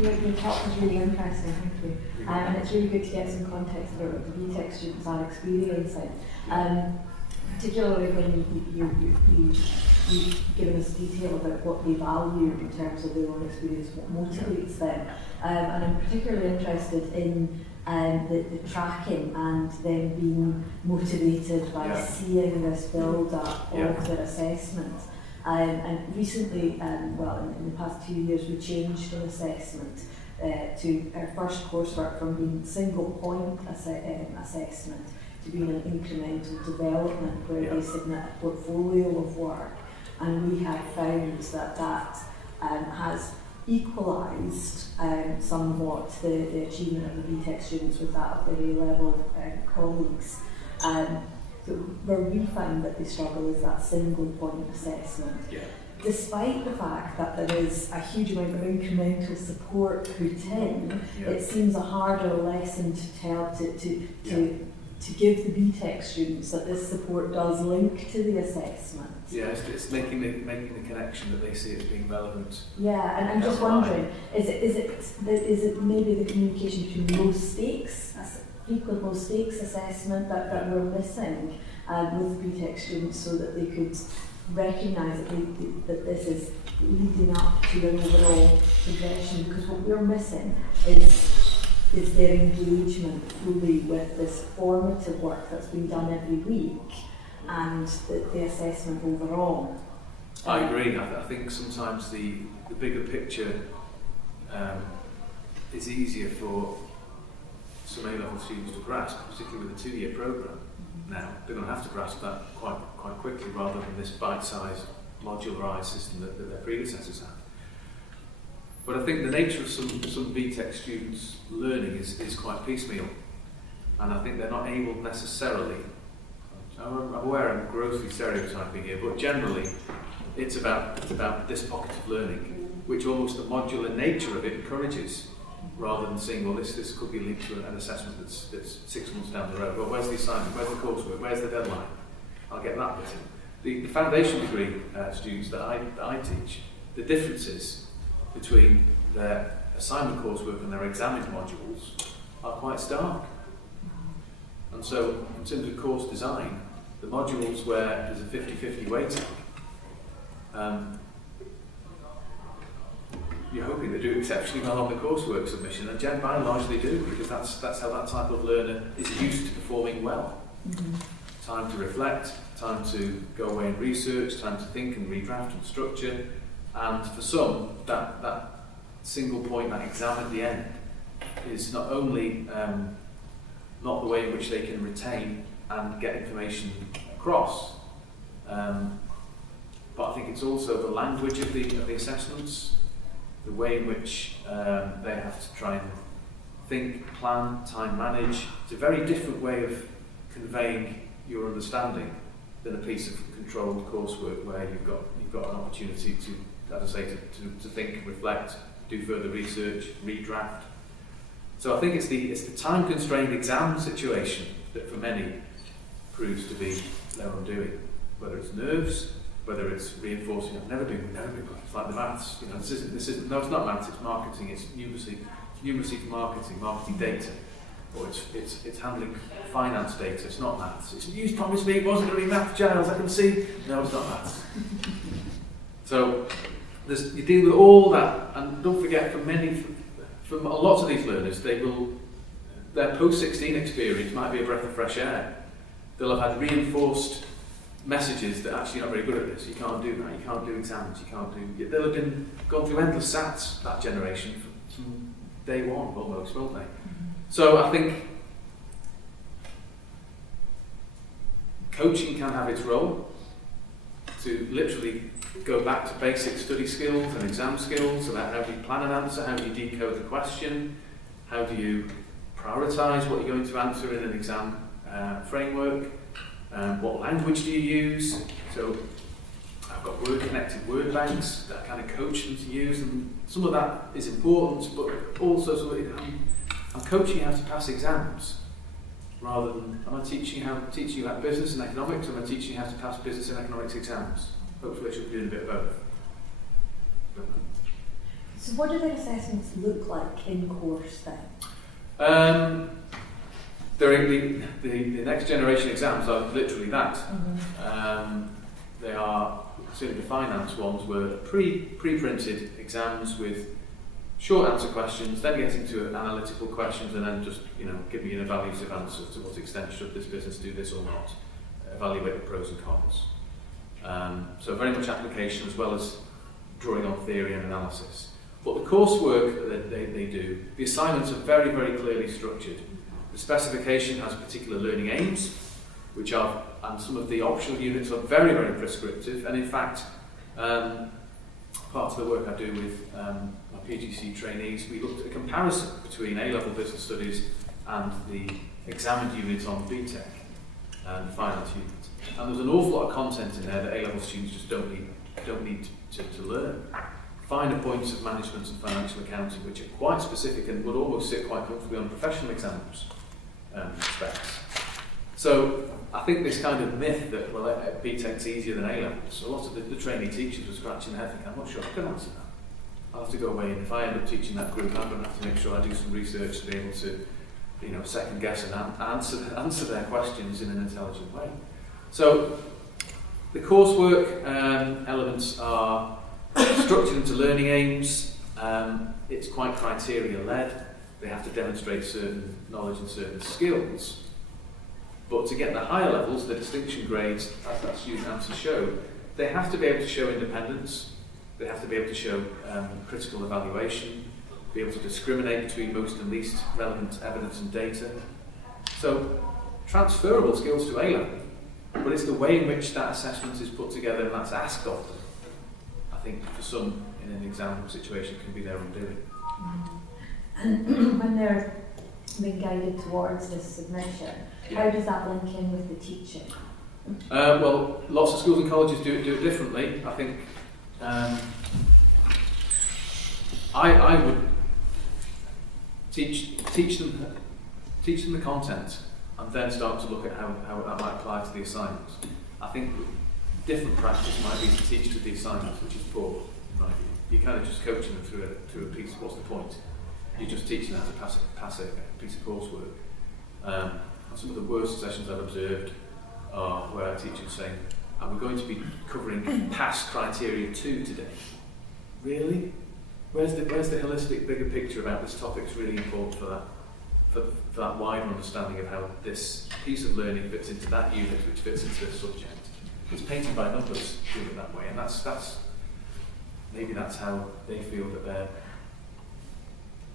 Your talk was really interesting, thank you. And it's really good to get some context about what the BTEC students are experiencing. Particularly when you've given us detail about what they value in terms of their own experience, what motivates them. And I'm particularly interested in the tracking and them being motivated by seeing this build-up of their assessment. And recently, in the past 2 years, we changed an assessment to our first coursework from being single point assessment to being an incremental development where they submit a portfolio of work. And we have found that has equalised somewhat the achievement of the BTEC students with that of their A-level colleagues. So where we find that they struggle is that single point assessment. Despite the fact that there is a huge amount of incremental support put in, it seems a harder lesson to tell to give the BTEC students that this support does link to the assessment. It's making the connection that they see as being relevant. And I'm just wondering, is it maybe the communication between low stakes, frequent low stakes assessment that we're missing with BTEC students, so that they could recognise that this is leading up to an overall progression? Because what we're missing is their engagement fully with this formative work that's been done every week and the assessment overall. I agree. I think sometimes the bigger picture is easier for some A-level students to grasp, particularly with a 2-year programme. Now, they're going to have to grasp that quite quickly, rather than this bite-sized, modularised system that their predecessors had. But I think the nature of some BTEC students' learning is quite piecemeal, and I think they're not able necessarily. I'm aware I'm grossly stereotyping here, but generally it's about this pocket of learning, which almost the modular nature of it encourages, rather than saying, well, this could be linked to an assessment that's 6 months down the road. Well, where's the assignment? Where's the coursework? Where's the deadline? I'll get that bit in. The foundation degree students that I teach, the differences between their assignment coursework and their examined modules are quite stark. And so, in terms of course design, the modules where there's a 50-50 weighting, you're hoping they do exceptionally well on the coursework submission, and by and large they do, because that's how that type of learner is used to performing well. Time to reflect, time to go away and research, time to think and redraft and structure, and for some, that single point, that exam at the end, is not only not the way in which they can retain and get information across, but I think it's also the language of the assessments, the way in which they have to try and think, plan, time manage. It's a very different way of conveying your understanding than a piece of controlled coursework where you've got an opportunity to, as I say, to think, reflect, do further research, redraft. So I think it's the time-constrained exam situation that for many proves to be their undoing. Whether it's nerves, whether it's reinforcing, I've never been, it's like the maths. You know, this isn't. No, it's not maths. It's marketing. It's numeracy for marketing data, or it's handling finance data. It's not maths. You promised me it wasn't going to be maths, Giles. I can see. No, it's not maths. So you deal with all that, and don't forget, for a lot of these learners, their post-16 experience might be a breath of fresh air. They'll have had reinforced messages that actually you're not very good at this, you can't do that, you can't do exams, they'll have gone through endless SATs, that generation, from day one almost, won't they? So I think coaching can have its role to literally go back to basic study skills and exam skills about how do you plan an answer, how do you decode the question, how do you prioritise what you're going to answer in an exam framework, what language do you use. So I've got connected word banks that I kind of coach them to use, and some of that is important, but also I'm coaching you how to pass exams rather than am I teaching you about business and economics, or am I teaching you how to pass business and economics exams? Hopefully I should be doing a bit of both. So what do their assessments look like in course then? The next generation exams are literally that. They are, certainly the finance ones were pre-printed exams with short answer questions, then getting to analytical questions, and then just give me an evaluative answer to what extent should this business do this or not. Evaluate the pros and cons. So very much application as well as drawing on theory and analysis. But the coursework that they do, the assignments are very, very clearly structured. The specification has particular learning aims, and some of the optional units are very, very prescriptive. And in fact, part of the work I do with my PGC trainees, we looked at a comparison between A-level business studies and the examined units on BTEC and the finance unit. And there's an awful lot of content in there that A-level students just don't need to learn. Finer points of management and financial accounting, which are quite specific and would almost sit quite comfortably on professional exams specs. So I think this kind of myth that BTEC's easier than A-levels, a lot of the trainee teachers were scratching their head thinking, I'm not sure I can answer that. I'll have to go away, and if I end up teaching that group, I'm going to have to make sure I do some research to be able to second guess and answer their questions in an intelligent way. So the coursework elements are structured into learning aims. It's quite criteria-led. They have to demonstrate certain knowledge and certain skills. But to get the higher levels, the distinction grades, as that student answers show, they have to be able to show independence. They have to be able to show critical evaluation, be able to discriminate between most and least relevant evidence and data. So transferable skills to A-level, but it's the way in which that assessment is put together and that's asked of them, I think for some in an exam situation can be their undoing. And when they're being guided towards this submission, how does that link in with the teaching? Well, lots of schools and colleges do it differently. I think I would teach them the content and then start to look at how that might apply to the assignments. I think different practice might be to teach to the assignments, which is poor, in my view. You're kind of just coaching them through a piece. What's the point? You're just teaching them how to pass a piece of coursework. And some of the worst sessions I've observed are where teachers saying, and we're going to be covering pass criteria 2 today. Really? Where's the holistic, bigger picture about this topic is really important for that wider understanding of how this piece of learning fits into that unit, which fits into this subject. It's painted by numbers, doing it that way, and maybe that's how they feel that they're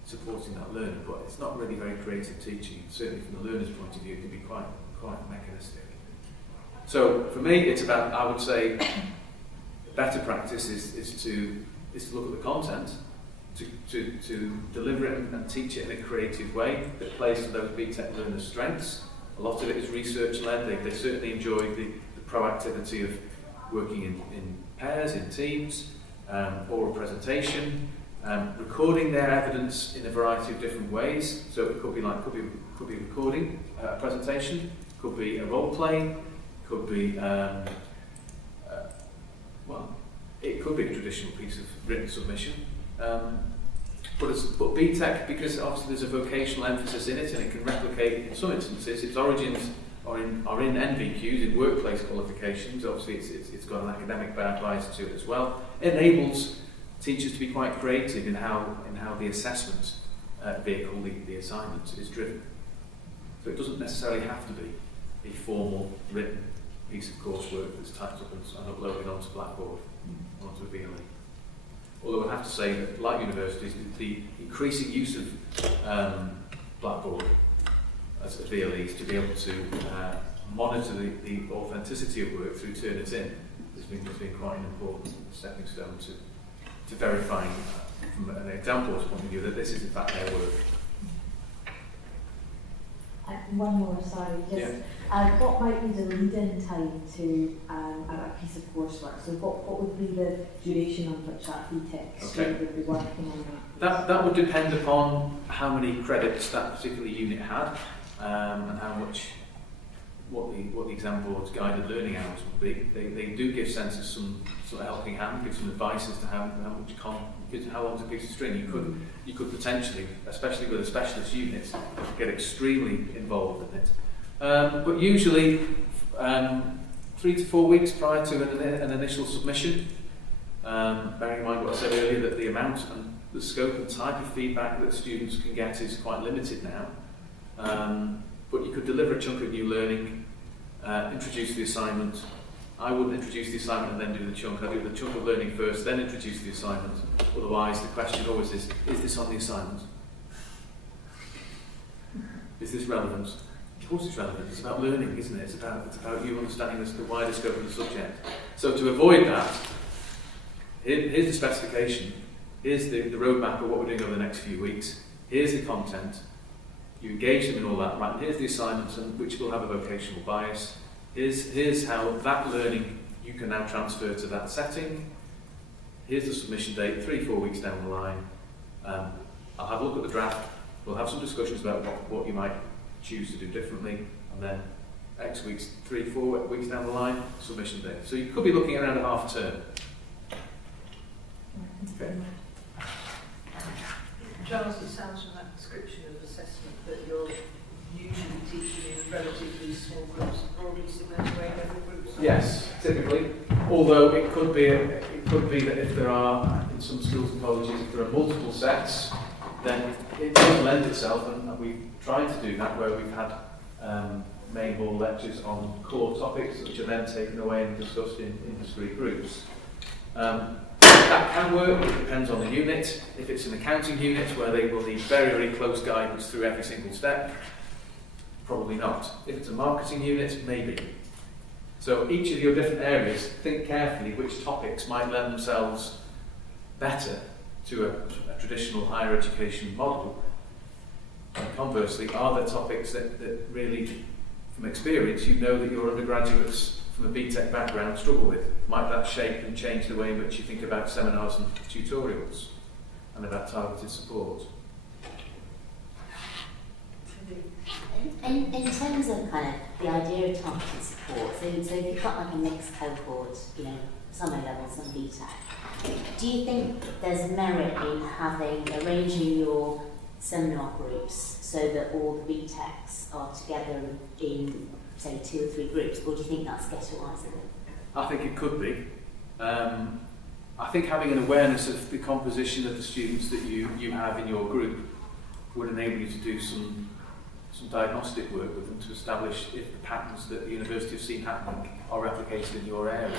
supporting that learner, but it's not really very creative teaching. Certainly from the learner's point of view, it can be quite mechanistic. So for me, it's about, I would say, better practice is to look at the content, to deliver it and teach it in a creative way that plays to those BTEC learners' strengths, A lot of it is research-led. They certainly enjoy the proactivity of working in pairs, in teams, oral presentation, recording their evidence in a variety of different ways. So it could be recording a presentation, could be a role play, could be it could be a traditional piece of written submission. But BTEC, because obviously there's a vocational emphasis in it, and it can replicate in some instances its origins are in NVQs, in workplace qualifications. Obviously it's got an academic bias to it as well. It enables teachers to be quite creative in how the assessment vehicle, the assignment, is driven. So it doesn't necessarily have to be a formal written piece of coursework that's typed up and uploaded onto Blackboard, onto a VLE. Although I have to say that, like universities, the increasing use of Blackboard as VLEs to be able to monitor the authenticity of work through Turnitin has been quite an important stepping stone to verifying from an example's point of view that this is in fact their work. One more, sorry, what might be the lead-in time to a piece of coursework? So what would be the duration on which that BTEC student would be working on that? That would depend upon how many credits that particular unit had, and how much, what the exam board's guided learning hours would be. They do give centres some sort of helping hand, give some advice as to how long's a piece of string. You could potentially, especially with a specialist unit, get extremely involved in it. But usually 3 to 4 weeks prior to an initial submission, bearing in mind what I said earlier, that the amount and the scope and type of feedback that students can get is quite limited now. But you could deliver a chunk of new learning, introduce the assignment. I wouldn't introduce the assignment and then do the chunk. I do the chunk of learning first, then introduce the assignment. Otherwise, the question always is this on the assignment? Is this relevant? Of course it's relevant. It's about learning, isn't it? It's about you understanding the wider scope of the subject. So to avoid that, here's the specification. Here's the roadmap of what we're doing over the next few weeks. Here's the content. You engage them in all that. Right, and here's the assignments, which will have a vocational bias. Here's how that learning you can now transfer to that setting. Here's the submission date, 3-4 weeks down the line. I'll have a look at the draft. We'll have some discussions about what you might choose to do differently, and then X weeks, 3-4 weeks down the line, submission date. So you could be looking at around a half term. Okay. Giles, it sounds from that description of assessment that you're usually teaching in relatively small groups, broadly similar to A-level groups. Yes, typically. Although it could be that if there are, in some schools and colleges, if there are multiple sets, then it does lend itself, and we've tried to do that where we've had main hall lectures on core topics, which are then taken away and discussed in discrete groups. That can work, it depends on the unit. If it's an accounting unit where they will need very, very close guidance through every single step, probably not. If it's a marketing unit, maybe. So each of your different areas, think carefully which topics might lend themselves better to a traditional higher education model. And conversely, are there topics that really, from experience, you know that your undergraduates from a BTEC background struggle with? Might that shape and change the way in which you think about seminars and tutorials and about targeted support? In terms of kind of the idea of targeted support, so if you've got like a mixed cohort, some A-level, some BTEC, do you think there's merit in arranging your seminar groups so that all the BTECs are together in, say, 2 or 3 groups, or do you think that's ghettoising it? I think it could be. I think having an awareness of the composition of the students that you have in your group would enable you to do some diagnostic work with them to establish if the patterns that the university have seen happening are replicated in your area.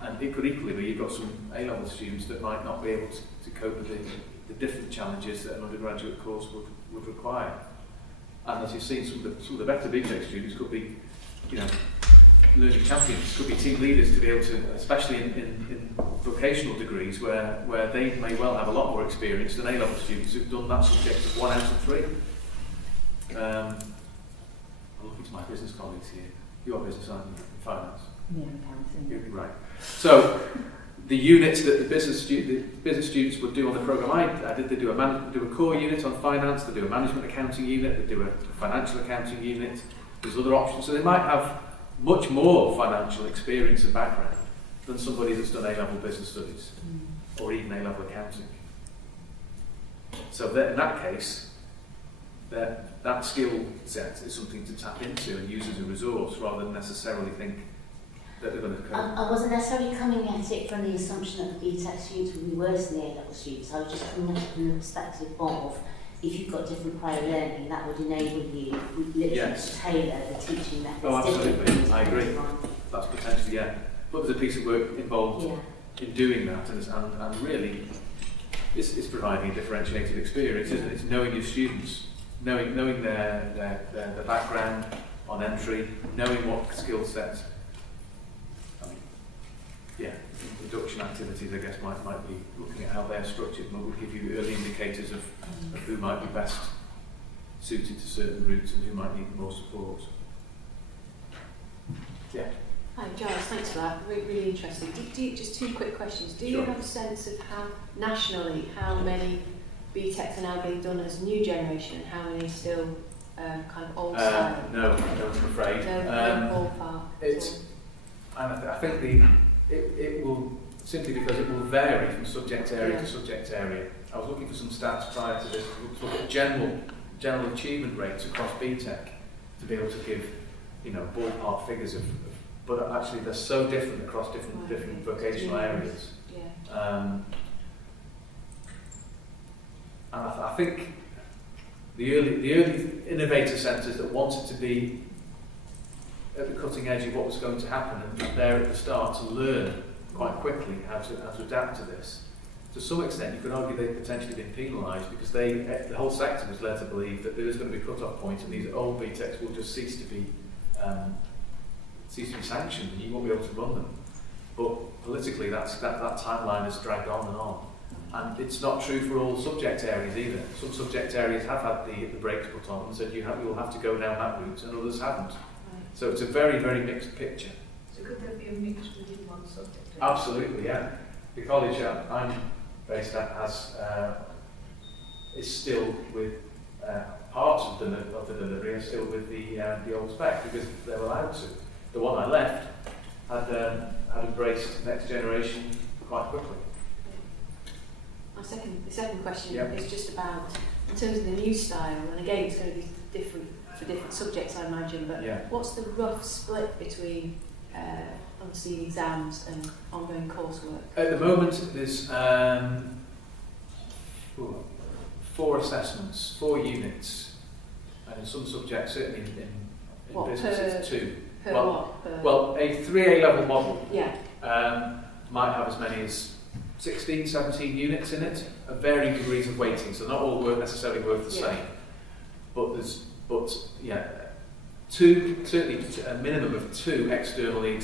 And it could equally be you've got some A-level students that might not be able to cope with the different challenges that an undergraduate course would require. And as you've seen, some of the better BTEC students could be, learning champions, could be team leaders to be able to, especially in vocational degrees where they may well have a lot more experience than A-level students who've done that subject as 1 out of 3. I'm looking to to my business colleagues here. You are business, aren't you? Finance. Yeah, accounting. You're right. So the units that the business students would do on the programme I did, they do a core unit on finance, they do a management accounting unit, they do a financial accounting unit. There's other options. So they might have much more financial experience and background than somebody that's done A-level business studies or even A-level accounting. So that, in that case, that skill set is something to tap into and use as a resource rather than necessarily think that they're going to I wasn't necessarily coming at it from the assumption that the BTEC students would be worse than the A-level students. I was just coming at it from the perspective of, if you've got different prior learning, that would enable you literally Yes. to tailor the teaching methods. Oh, absolutely. differently. I agree. That's potentially, yeah. But there's a piece of work involved Yeah. in doing that, and really, it's providing a differentiated experience, isn't it? It's knowing your students, knowing their background on entry, knowing what skill sets. Yeah, induction activities, I guess, might be looking at how they're structured, and will give you early indicators of who might be best suited to certain routes and who might need more support. Yeah. Hi, Giles, thanks for that. Really interesting. Just two quick questions. Do you Sure. have a sense of how, nationally, how many BTECs are now being done as new generation and how many still kind of old style? No, I'm afraid. No ballpark. And I think it will, simply because it will vary from subject area to subject area. I was looking for some stats prior to this to look at general achievement rates across BTEC to be able to give, ballpark figures of but actually they're so different across different vocational areas. Yeah. And I think the early innovator centres that wanted to be at the cutting edge of what was going to happen and there at the start to learn quite quickly how to adapt to this. To some extent, you could argue they've potentially been penalised because the whole sector was led to believe that there was going to be a cut-off point and these old BTECs will just cease to be sanctioned and you won't be able to run them. But politically, that timeline has dragged on and on. And it's not true for all subject areas either. Some subject areas have had the brakes put on and said you will have to go down that route, and others haven't. So it's a very, very mixed picture. So could there be a mix within one subject? Absolutely, yeah. The college I'm based at is still with parts of the delivery are still with the old spec because they're allowed to. The one I left had embraced next generation quite quickly. The second question Yep. is just about, in terms of the new style, and again it's going to be different for different subjects I imagine, but what's the rough split between unseen exams and ongoing coursework? At the moment there's 4 assessments, 4 units, and in some subjects, certainly in business it's 2. Well, a 3 A-level model might have as many as 16, 17 units in it, of varying degrees of weighting, so not all necessarily worth the same. But certainly a minimum of 2 externally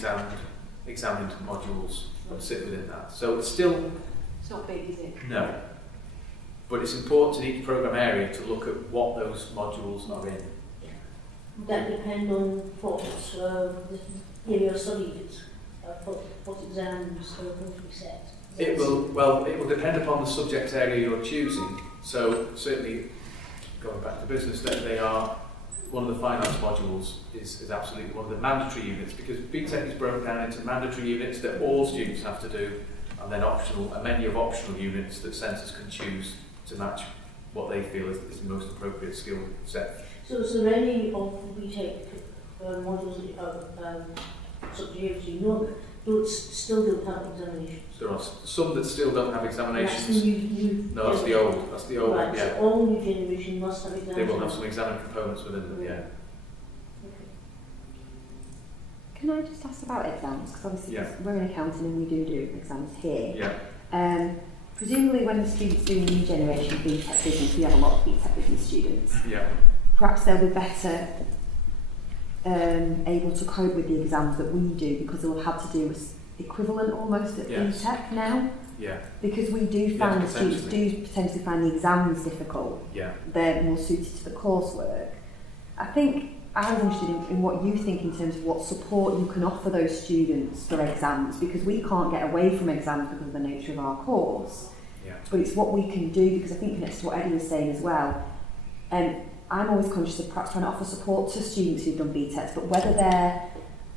examined modules that sit within that. So it's not big, is it? No. But it's important in each programme area to look at what those modules are in. Would that depend on what area of study is, what exams are going to be set? It will depend upon the subject area you're choosing. So certainly, going back to business, that they are one of the finance modules is absolutely one of the mandatory units because BTEC is broken down into mandatory units that all students have to do, and then a menu of optional units that centres can choose to match what they feel is the most appropriate skill set. So any of the BTEC modules subjects still don't have examinations? There are some that still don't have examinations. That's the new No, that's the old right, one, yeah. So all new generation must have examinations? They will have some exam components within them, yeah. Okay. Can I just ask about exams? Because obviously we're in accounting and we do exams here. Yeah. Presumably when the students do the new generation BTEC business, we have a lot of BTEC business students. Yeah. Perhaps they'll be better able to cope with the exams that we do because they'll have to do equivalent almost at BTEC now. Yeah. Because we do find the students do potentially find the exams difficult. Yeah. They're more suited to the coursework. I think I was interested in what you think in terms of what support you can offer those students for exams, because we can't get away from exams because of the nature of our course. Yeah. But it's what we can do, because I think next to what Eddie was saying as well, I'm always conscious of perhaps trying to offer support to students who've done BTECs, but whether they're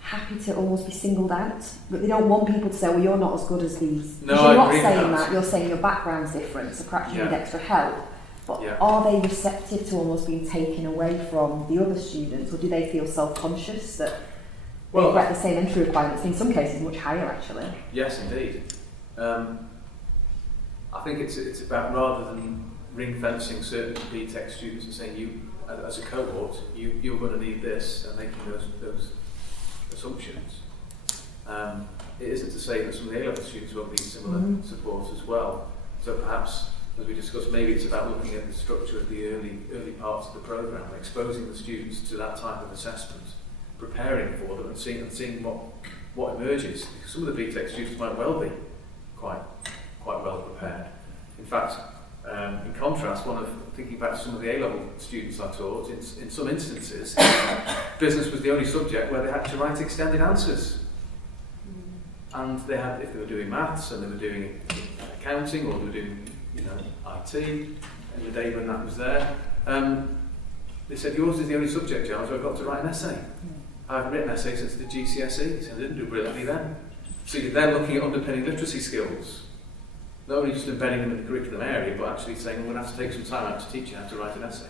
happy to almost be singled out. But they don't want people to say, well, you're not as good as these. No, you're not agree saying with that, you're saying your background's different, so perhaps you Yeah. need extra help. But Yeah. are they receptive to almost being taken away from the other students, or do they feel self-conscious that they've got the same entry requirements, in some cases much higher actually? Yes, indeed. I think it's about, rather than ring fencing certain BTEC students and saying you, as a cohort, you're going to need this, and making those assumptions. It isn't to say that some of the A-level students won't need similar support as well. So perhaps, as we discussed, maybe it's about looking at the structure of the early parts of the programme, exposing the students to that type of assessment, preparing for them, and seeing what emerges. Because some of the BTEC students might well be quite well prepared. In fact, in contrast, thinking back to some of the A-level students I taught, in some instances, business was the only subject where they had to write extended answers. And they had, if they were doing maths and they were doing accounting, or they were doing, IT, in the day when that was there, they said, yours is the only subject, Giles, where I've got to write an essay. I haven't written essays since the GCSE, so I didn't do brilliantly then. So you're then looking at underpinning literacy skills. Not only just embedding them in the curriculum area, but actually saying, I'm going to have to take some time out to teach you how to write an essay.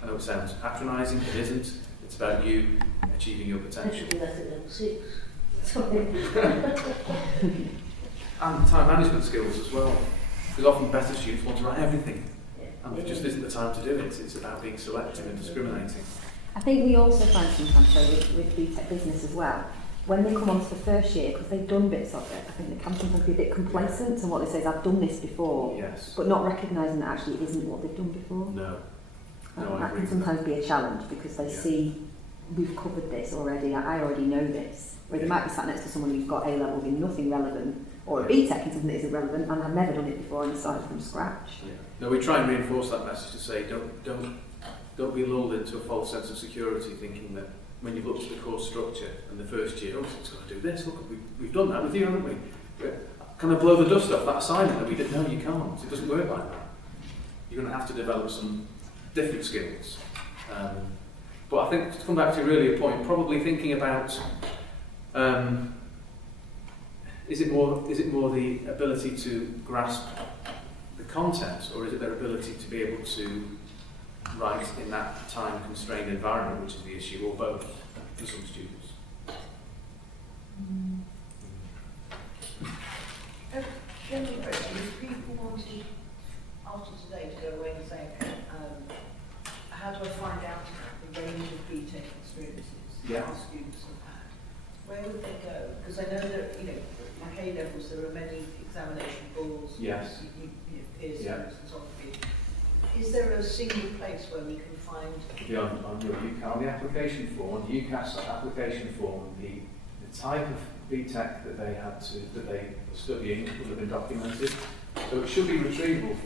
I know it sounds patronising, it isn't. It's about you achieving your potential. Actually, that's at level 6. And time management skills as well. Because often better students want to write everything. And there just isn't the time to do it. It's about being selective and discriminating. I think we also find sometimes, so with BTEC business as well, when they come onto the first year, because they've done bits of it, I think they can sometimes be a bit complacent, and what they say is, I've done this before, Yes. but not recognising that actually it isn't what they've done before. No. I No, think I that agree can with sometimes be a challenge, because they see, we've covered this already, I already know this. Whereas they might be sat next to someone who's got A-level in nothing relevant, or a BTEC in something that isn't relevant, and have never done it before and started from scratch. Yeah. No, we try and reinforce that message to say, don't be lulled into a false sense of security, thinking that when you've looked at the course structure and the first year, it's got to do this, look, we've done that with you, haven't we? Kind of blow the dust off that assignment that we didn't know. You can't. It doesn't work like that. You're going to have to develop some different skills. But I think, to come back to really a point, probably thinking about, is it more the ability to grasp the content, or is it their ability to be able to write in that time-constrained environment, which is the issue, or both for some students? General question, if people wanted, after today, to go away and say, how do I find out about the range of BTEC experiences Yeah. our students have had, where would they go? Because I know that, like A-levels, there are many examination boards, Yes. peer Yeah. series and so on. Is there a single place where we can find... On your UCAS, on the application form, the UCAS application form, the type of BTEC that they were studying would have been documented. So it should be retrievable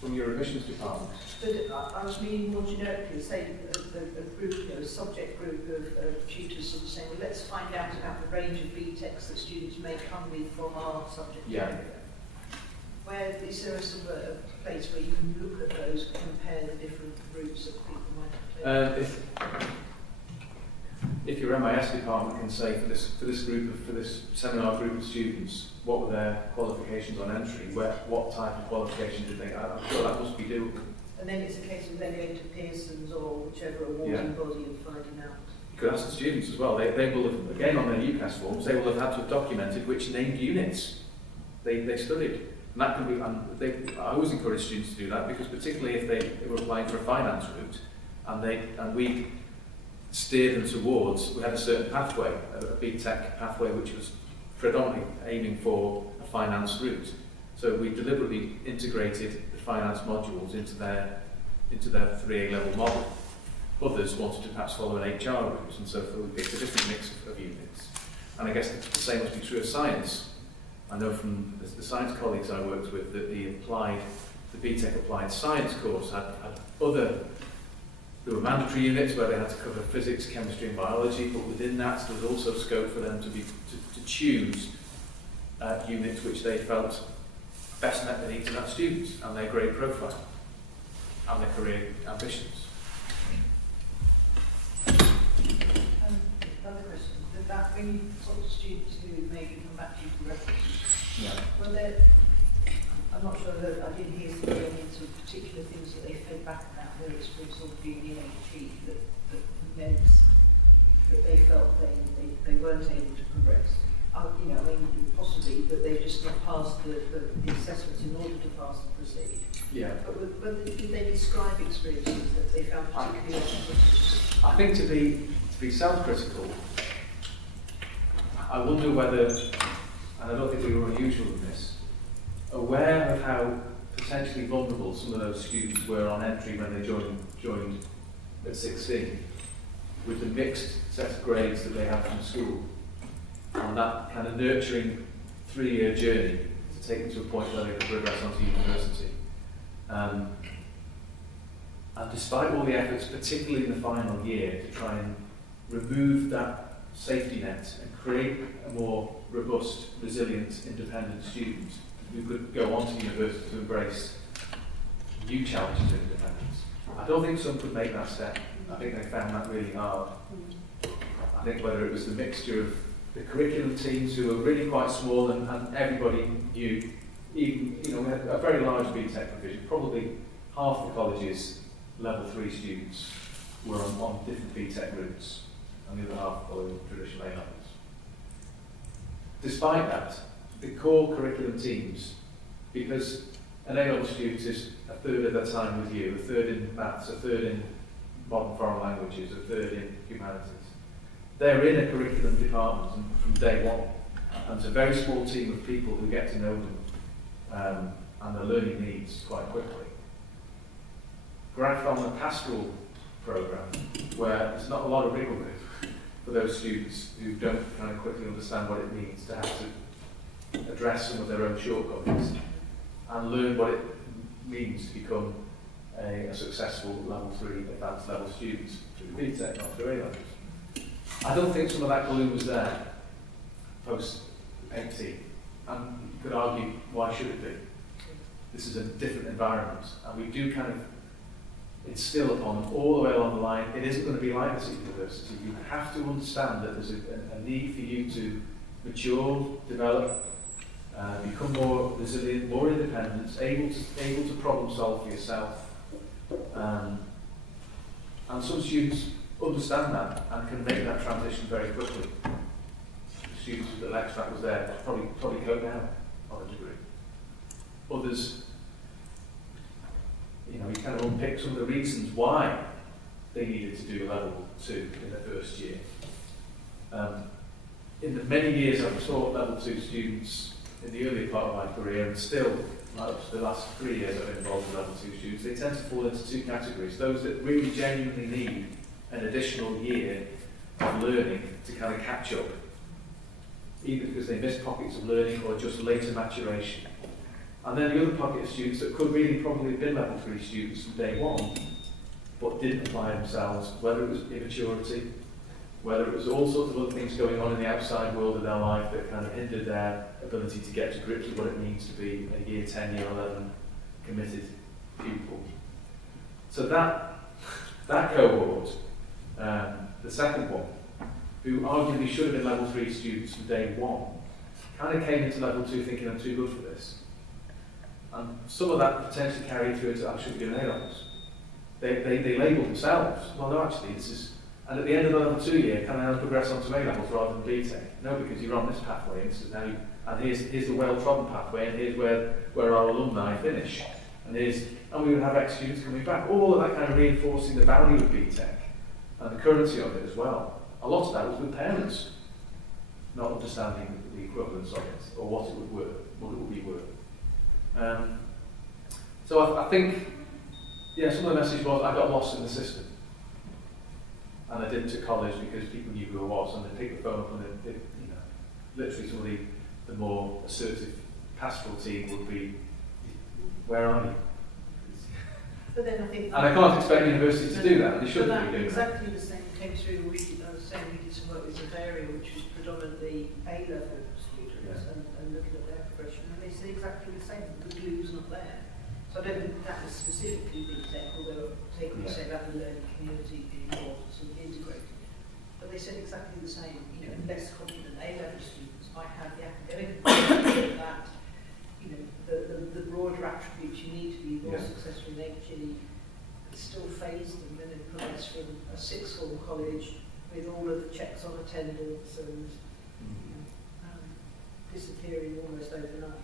from your admissions department. But I was meaning more generically, say a group, a subject group of tutors sort of saying, well, let's find out about the range of BTECs that students may come with from our subject area. Where is there a sort of a place where you can look at those and compare the different routes that people might have taken? If your MIS department can say for this seminar group of students, what were their qualifications on entry, what type of qualification did they? I'm sure that must be doable. And then it's a case of then going to Pearson's or whichever awarding body and finding out. You could ask the students as well. They will have, again on their UCAS forms, they will have had to have documented which named units they studied. And that can be, I always encourage students to do that, because particularly if they were applying for a finance route, and we steered them towards, we had a certain pathway, a BTEC pathway, which was predominantly aiming for a finance route. So we deliberately integrated the finance modules into their 3A level model. Others wanted to perhaps follow an HR route, and so we picked a different mix of units. And I guess the same must be true of science. I know from the science colleagues I worked with that the BTEC applied science course had other There were mandatory units where they had to cover physics, chemistry and biology, but within that there was also scope for them to choose units which they felt best met the needs of that students and their grade profile and their career ambitions. Another question, that when you talk to students who maybe come back to you for references, were there, I'm not sure that I didn't hear them going into particular things that they fed back about their experience of being achieved that meant that they felt they weren't able to progress. You know, I mean, possibly, but they just not passed the assessments in order to pass and proceed. Yeah. But did they describe experiences that they found particularly difficult? I think to be self-critical, I wonder whether, and I don't think we were unusual in this, aware of how potentially vulnerable some of those students were on entry when they joined at 16, with the mixed set of grades that they had from school, and that kind of nurturing 3-year journey to take them to a point where they could progress onto university. And despite all the efforts, particularly in the final year, to try and remove that safety net and create a more robust, resilient, independent student who could go on to university to embrace new challenges of independence, I don't think some could make that step. I think they found that really hard. I think whether it was the mixture of the curriculum teams who were really quite small and everybody knew, even, you know, we had a very large BTEC provision, probably half the college's level 3 students were on different BTEC routes and the other half following traditional A-levels. Despite that, the core curriculum teams, because an A-level student is a third of their time with you, a third in maths, a third in modern foreign languages, a third in humanities, they're in a curriculum department from day one. And it's a very small team of people who get to know them and their learning needs quite quickly. Graph on the pastoral programme, where there's not a lot of wriggle room for those students who don't kind of quickly understand what it means to have to address some of their own shortcomings and learn what it means to become a successful level 3 advanced level student through BTEC, not through A-levels. I don't think some of that glue was there post-18, and you could argue, why should it be? This is a different environment, and we do kind of instill upon them all the way along the line, it isn't going to be like this at university. You have to understand that there's a need for you to mature, develop, become more resilient, more independent, able to problem solve for yourself. And some students understand that and can make that transition very quickly. The students with the extract was there, probably go down on a degree. Others, you know, you kind of unpick some of the reasons why they needed to do level 2 in their first year. In the many years I've taught level 2 students in the early part of my career, and still, like the last 3 years I've been involved with level 2 students, they tend to fall into 2 categories. Those that really genuinely need an additional year of learning to kind of catch up, either because they missed pockets of learning or just later maturation. And then the other pocket of students that could really probably have been level 3 students from day one, but didn't apply themselves, whether it was immaturity, whether it was all sorts of other things going on in the outside world of their life that kind of hindered their ability to get to grips with what it means to be a year 10, year 11 committed pupil. So that cohort, the second one, who arguably should have been level 3 students from day one, kind of came into level 2 thinking, I'm too good for this. And some of that potentially carried through into, I should be doing A-levels. They labelled themselves, well no actually this is, and at the end of the level 2 year, can I now progress on to A-levels rather than BTEC? No, because you're on this pathway, and this is now, and here's the well-trodden pathway, and here's where our alumni finish. And we would have ex-students coming back. All of that kind of reinforcing the value of BTEC and the currency of it as well. A lot of that was with parents not understanding the equivalence of it, or what it would be worth. So I think, yeah, some of the message was I got lost in the system. And I didn't to college because people knew who I was, and they picked the phone up and they you know, literally some of the more assertive pastoral team would be, where are you? But then I think... And I can't expect universities to do that, and they shouldn't that be doing exactly the same came through. I was saying we did some work with Bavaria, which was predominantly A-level students, and looking at their progression, and they said exactly the same. The glue's not there. So I don't think that was specifically BTEC, although take what you say about the learning community being more sort of integrated. But they said exactly the same. You know, less confident A-level students might have the academic ability that, you know, the broader attributes you need to be more successful in HE, still phase them and then progress from a sixth form college with all of the checks on attendance and disappearing almost overnight.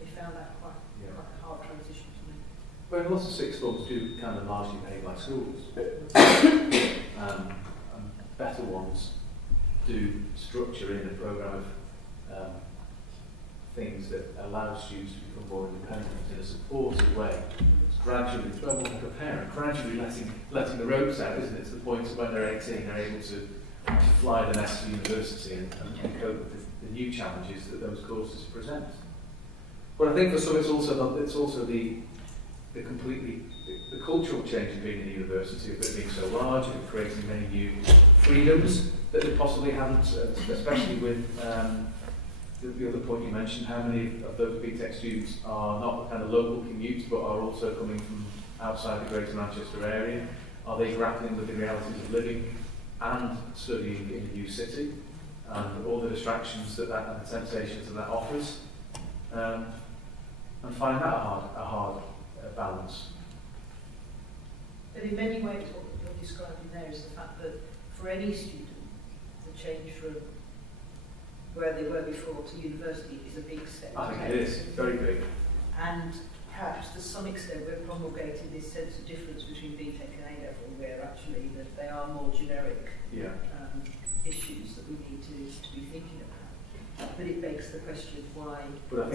We found that quite a hard transition to make. Well, lots of sixth forms do kind of largely paid by schools. And better ones do structure in a programme of things that allow students to become more independent in a supportive way. Gradually, well, like a parent, gradually letting the ropes out, isn't it? To the point of when they're 18, they're able to fly the nest to university and cope with the new challenges that those courses present. But I think for some, it's also the cultural change of being in a university, of it being so large and creating many new freedoms that they possibly haven't, especially with the other point you mentioned, how many of those BTEC students are not the kind of local commutes but are also coming from outside the Greater Manchester area? Are they grappling with the realities of living and studying in a new city and all the distractions and the temptations that offers? And find that a hard balance. But in many ways what you're describing there is the fact that for any student, the change from where they were before to university is a big step. I think it is, very big. And perhaps to some extent we're promulgating this sense of difference between BTEC and A-level, where actually that they are more generic issues that we need to be thinking about. But it begs the question why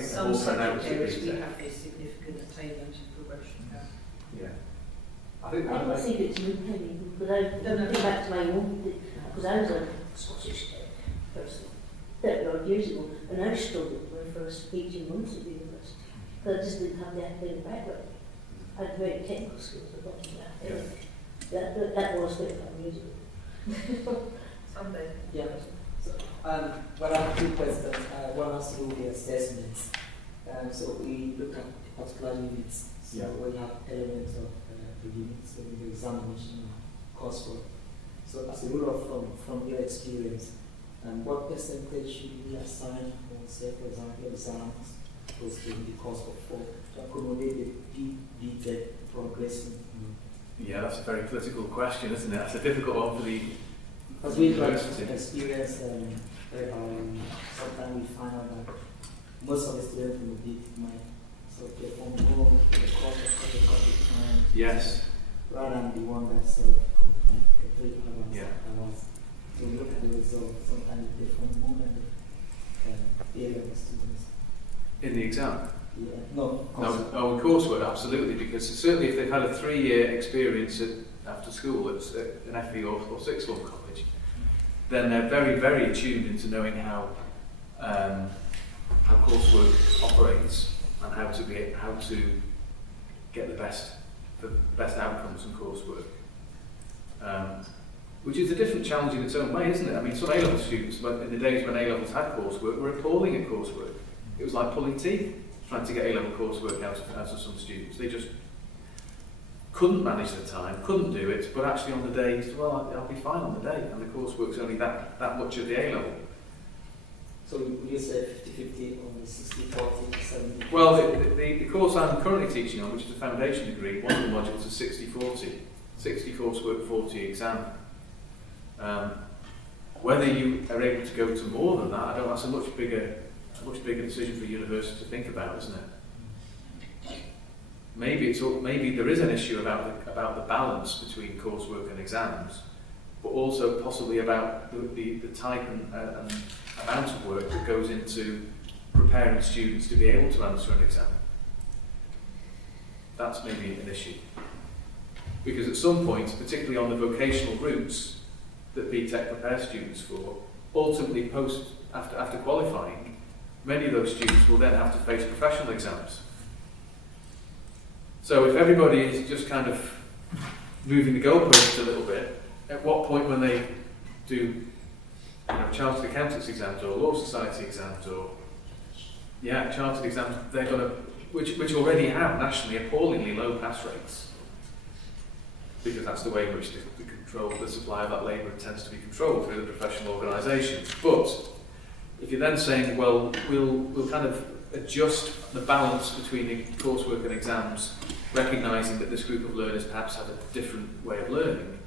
some subject areas we have this significant attainment and progression. I think I don't think it's really, but I think back to my own, because I was a Scottish person 30 odd years ago, and I struggled with the first 18 months at university, because I just didn't have the academic background. I had very technical skills, but not academic. That was 35 years ago. Someday. Yeah. So, well, I have two questions. One has to do with the assessments. So we look at particular units. So when you have elements of the units, so the examination coursework. So as a rule of thumb, from your experience, what percentage should we assign for, say, for example, exams goes to the coursework for to accommodate the BTEC progressing? Yeah, that's a very political question, isn't it? That's a difficult one for the because we have experience sometimes we find out that most of the students in the BTEC might sort of perform more for the course of the time. Yes. Rather than the one that's sort of confined to 3 hours. So we look at the results, sometimes they perform more than the A-level students. In the exam? Yeah. No, coursework, absolutely, because certainly if they've had a 3-year experience after school at an FE or sixth form college, then they're very, very attuned into knowing how coursework operates and how to get the best outcomes in coursework. Which is a different challenge in its own way, isn't it? I mean, some A-level students, in the days when A-levels had coursework, were appalling at coursework. It was like pulling teeth, trying to get A-level coursework out of some students. They just couldn't manage their time, couldn't do it, but actually on the day, well, I'll be fine on the day, and the coursework's only that much of the A-level. So would you say 50-50 or 60-40, 70? Well, the course I'm currently teaching on, which is a foundation degree, one of the modules is 60-40. 60 coursework, 40 exam. Whether you are able to go to more than that, that's a much bigger decision for a university to think about, isn't it? Maybe there is an issue about the balance between coursework and exams, but also possibly about the type and amount of work that goes into preparing students to be able to answer an exam. That's maybe an issue. Because at some point, particularly on the vocational routes that BTEC prepares students for, ultimately after qualifying, many of those students will then have to face professional exams. So if everybody is just kind of moving the goalposts a little bit, at what point when they do chartered accountants exams or law society exams or chartered exams, they're going to, which already have nationally appallingly low pass rates, because that's the way in which the supply of that labour tends to be controlled through the professional organisations. But if you're then saying, well, we'll kind of adjust the balance between the coursework and exams, recognising that this group of learners perhaps have a different way of learning,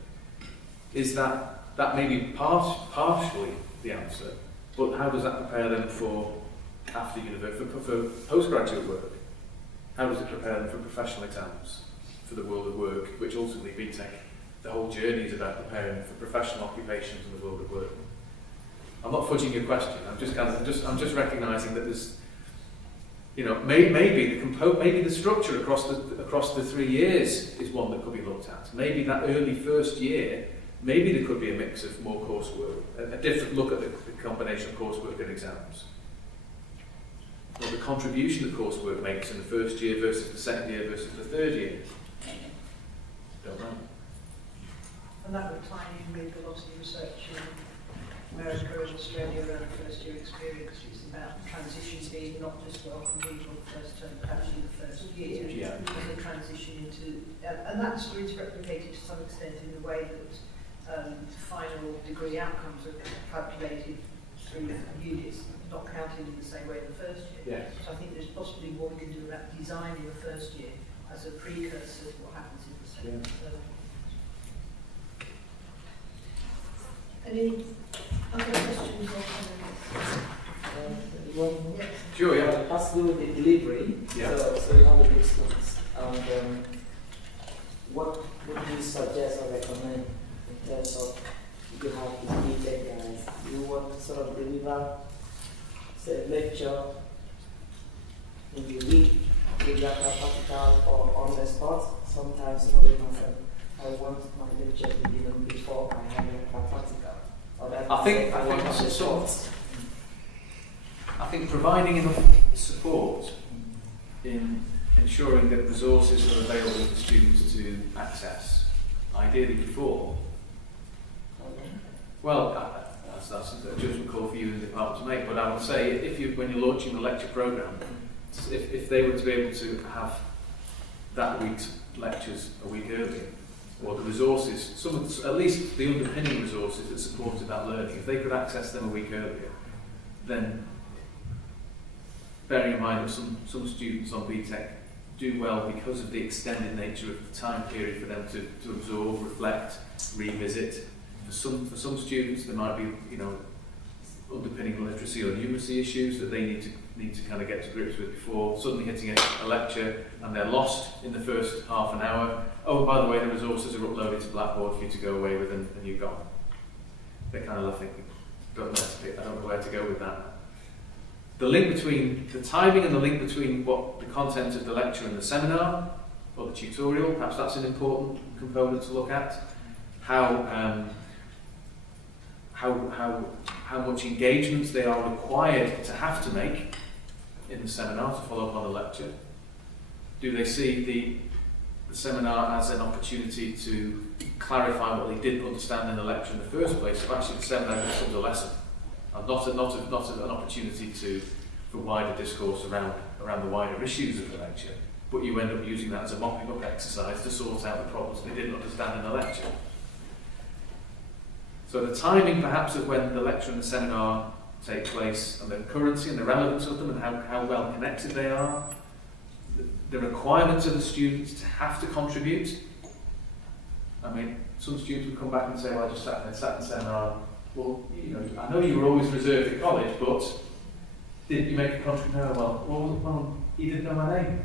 is that may be partially the answer, but how does that prepare them for after university, for postgraduate work? How does it prepare them for professional exams, for the world of work, which ultimately BTEC, the whole journey is about preparing for professional occupations in the world of work. I'm not fudging your question. I'm just recognising that there's, maybe the structure across the 3 years is one that could be looked at. Maybe that early first year, maybe there could be a mix of more coursework, a different look at the combination of coursework and exams. Or the contribution that coursework makes in the first year versus the second year versus the third year. Don't know. And that would tie in with a lot of the research in America and Australia around first year experience. It's about transition being not just welcome people first term, but actually the first year. Yeah. And the transition into, and that story is replicated to some extent in the way that final degree outcomes are calculated through units, not counted in the same way in the first year. Yeah. So I think there's possibly more we can do about designing the first year as a precursor to what happens in the second. Yeah. Any other questions or comments? Yes. Sure, yeah. Has to do with the delivery. Yeah. So you have a distance. And what do you suggest or recommend in terms of you have the BTEC guys? You want to sort of deliver, say, a lecture in the week, give that a practical or on the spot. Sometimes somebody can say, I want my lecture to be done before I have a practical. I think providing enough support in ensuring that resources are available for students to access, ideally before. Well, that's a judgment call for you in the department to make, but I would say when you're launching the lecture programme, if they were to be able to have that week's lectures a week earlier, or the resources, at least the underpinning resources that supported that learning, if they could access them a week earlier, then bearing in mind that some students on BTEC do well because of the extended nature of the time period for them to absorb, reflect, revisit. For some students, there might be underpinning literacy or numeracy issues that they need to kind of get to grips with before suddenly hitting a lecture, and they're lost in the first half an hour. Oh, by the way, the resources are uploaded to Blackboard for you to go away with, and you've gone. They're kind of thinking, I don't know where to go with that. The link between the timing and the link between what the content of the lecture and the seminar or the tutorial, perhaps that's an important component to look at. How much engagement they are required to have to make in the seminar to follow up on the lecture. Do they see the seminar as an opportunity to clarify what they didn't understand in the lecture in the first place? So actually the seminar becomes a lesson, and not an opportunity for wider discourse around the wider issues of the lecture, but you end up using that as a mopping up exercise to sort out the problems they didn't understand in the lecture. So the timing perhaps of when the lecture and the seminar take place, and the currency and the relevance of them, and how well connected they are, the requirements of the students to have to contribute. I mean, some students would come back and say, well, I just sat in the seminar. Well, I know you were always reserved at college, but did you make a contribution? No, well, you didn't know my name.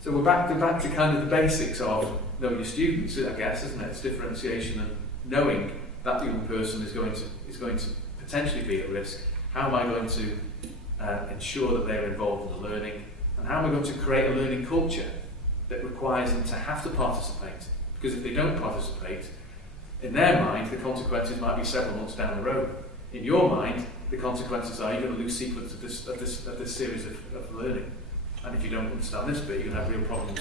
So we're back to kind of the basics of knowing your students, I guess, isn't it? It's differentiation and knowing that young person is going to potentially be at risk. How am I going to ensure that they're involved in the learning? And how am I going to create a learning culture that requires them to have to participate? Because if they don't participate, in their mind, the consequences might be several months down the road. In your mind, the consequences are you're going to lose sequence of this series of learning. And if you don't understand this bit, you're going to have real problems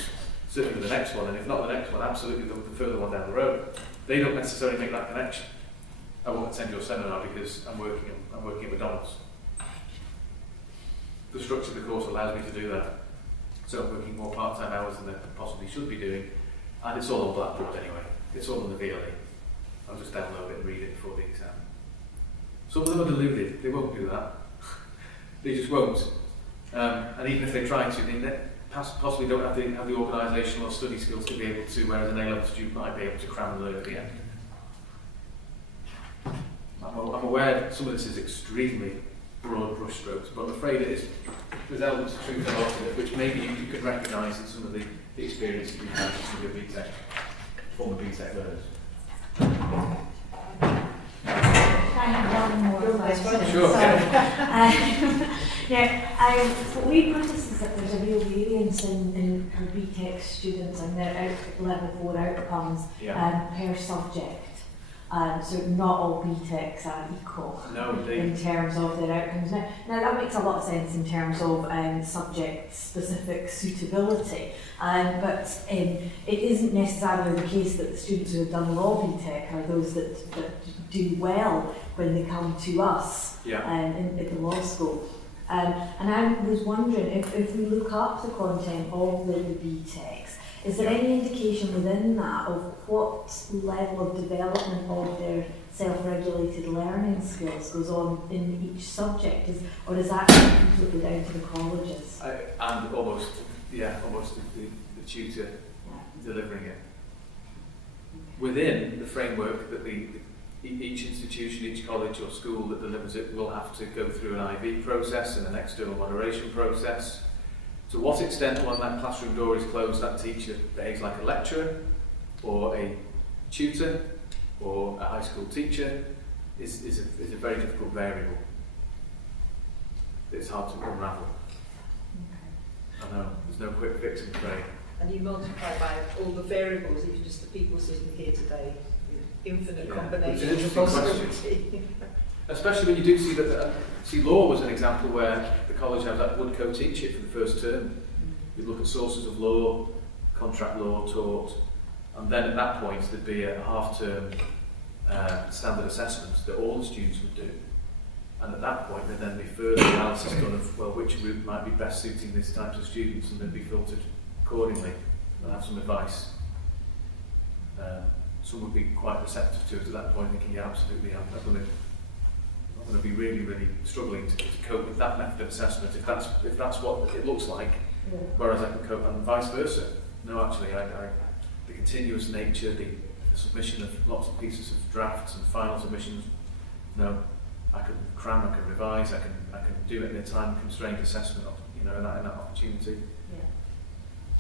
certainly the next one, and if not the next one, absolutely the further one down the road. They don't necessarily make that connection. I won't attend your seminar because I'm working at McDonald's. The structure of the course allows me to do that. So I'm working more part-time hours than I possibly should be doing, and it's all on Blackboard anyway. It's all on the VLE. I'll just download it and read it before the exam. Some of them are deluded. They won't do that. They just won't. And even if they try to, they possibly don't have the organisational or study skills to be able to, whereas an A-level student might be able to cram and learn at the end. I'm aware some of this is extremely broad brushstrokes, but I'm afraid there's elements of truth and art in it, which maybe you can recognise in some of the experiences we've had with your BTEC, former BTEC learners. I have one more question. Sure. What we noticed is that there's a real variance in our BTEC students and their level 4 outcomes per subject. So not all BTECs are equal in terms of their outcomes. Now that makes a lot of sense in terms of subject-specific suitability, but it isn't necessarily the case that the students who have done law BTEC are those that do well when they come to us at the law school. And I was wondering if we look up the content of the BTECs, is there any indication within that of what level of development of their self-regulated learning skills goes on in each subject, or is that completely down to the colleges? And almost the tutor delivering it. Within the framework that each institution, each college or school that delivers it will have to go through an IB process and an external moderation process. To what extent, when that classroom door is closed, that teacher behaves like a lecturer or a tutor or a high school teacher is a very difficult variable. It's hard to unravel. I know, there's no quick fix, I'm afraid. And you multiply by all the variables, even just the people sitting here today, infinite combinations of possibility. Especially when you do see that, law was an example where the college had that would co-teach it for the first term. You'd look at sources of law, contract law taught, and then at that point there'd be a half-term standard assessment that all the students would do. And at that point there'd then be further analysis done of, well, which route might be best suiting these types of students, and they'd be filtered accordingly and have some advice. Some would be quite receptive to it at that point, thinking, yeah, absolutely, I'm going to be really, really struggling to cope with that method of assessment if that's what it looks like, whereas I can cope, and vice versa. No, actually, the continuous nature, the submission of lots of pieces of drafts and final submissions, no, I can cram, I can revise, I can do it in a time-constrained assessment, in that opportunity.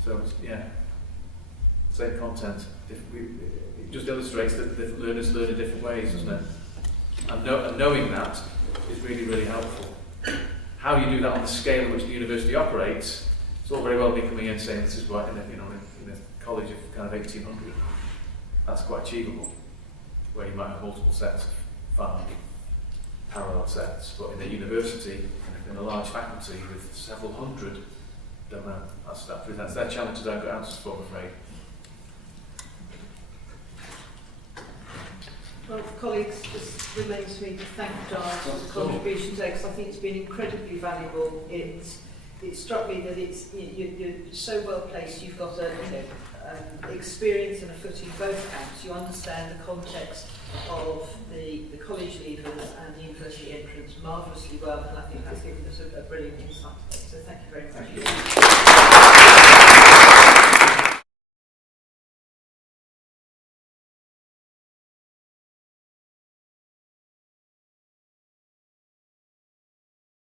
So, same content. It just illustrates that learners learn in different ways, doesn't it? And knowing that is really, really helpful. How you do that on the scale at which the university operates, it's all very well me coming in saying this is what in a college of kind of 1800, that's quite achievable, where you might have multiple sets of 5 parallel sets, but in a university, in a large faculty with several hundred, don't know. That's their challenges I've got answers for, I'm afraid. Well, colleagues, just remains for me to thank Giles for his contribution today, because I think it's been incredibly valuable. It struck me that you're so well placed. You've got experience and a foot in both camps. You understand the context of the college leavers and the university entrants marvellously well, and I think that's given us a brilliant insight today. So thank you very much. Thank you.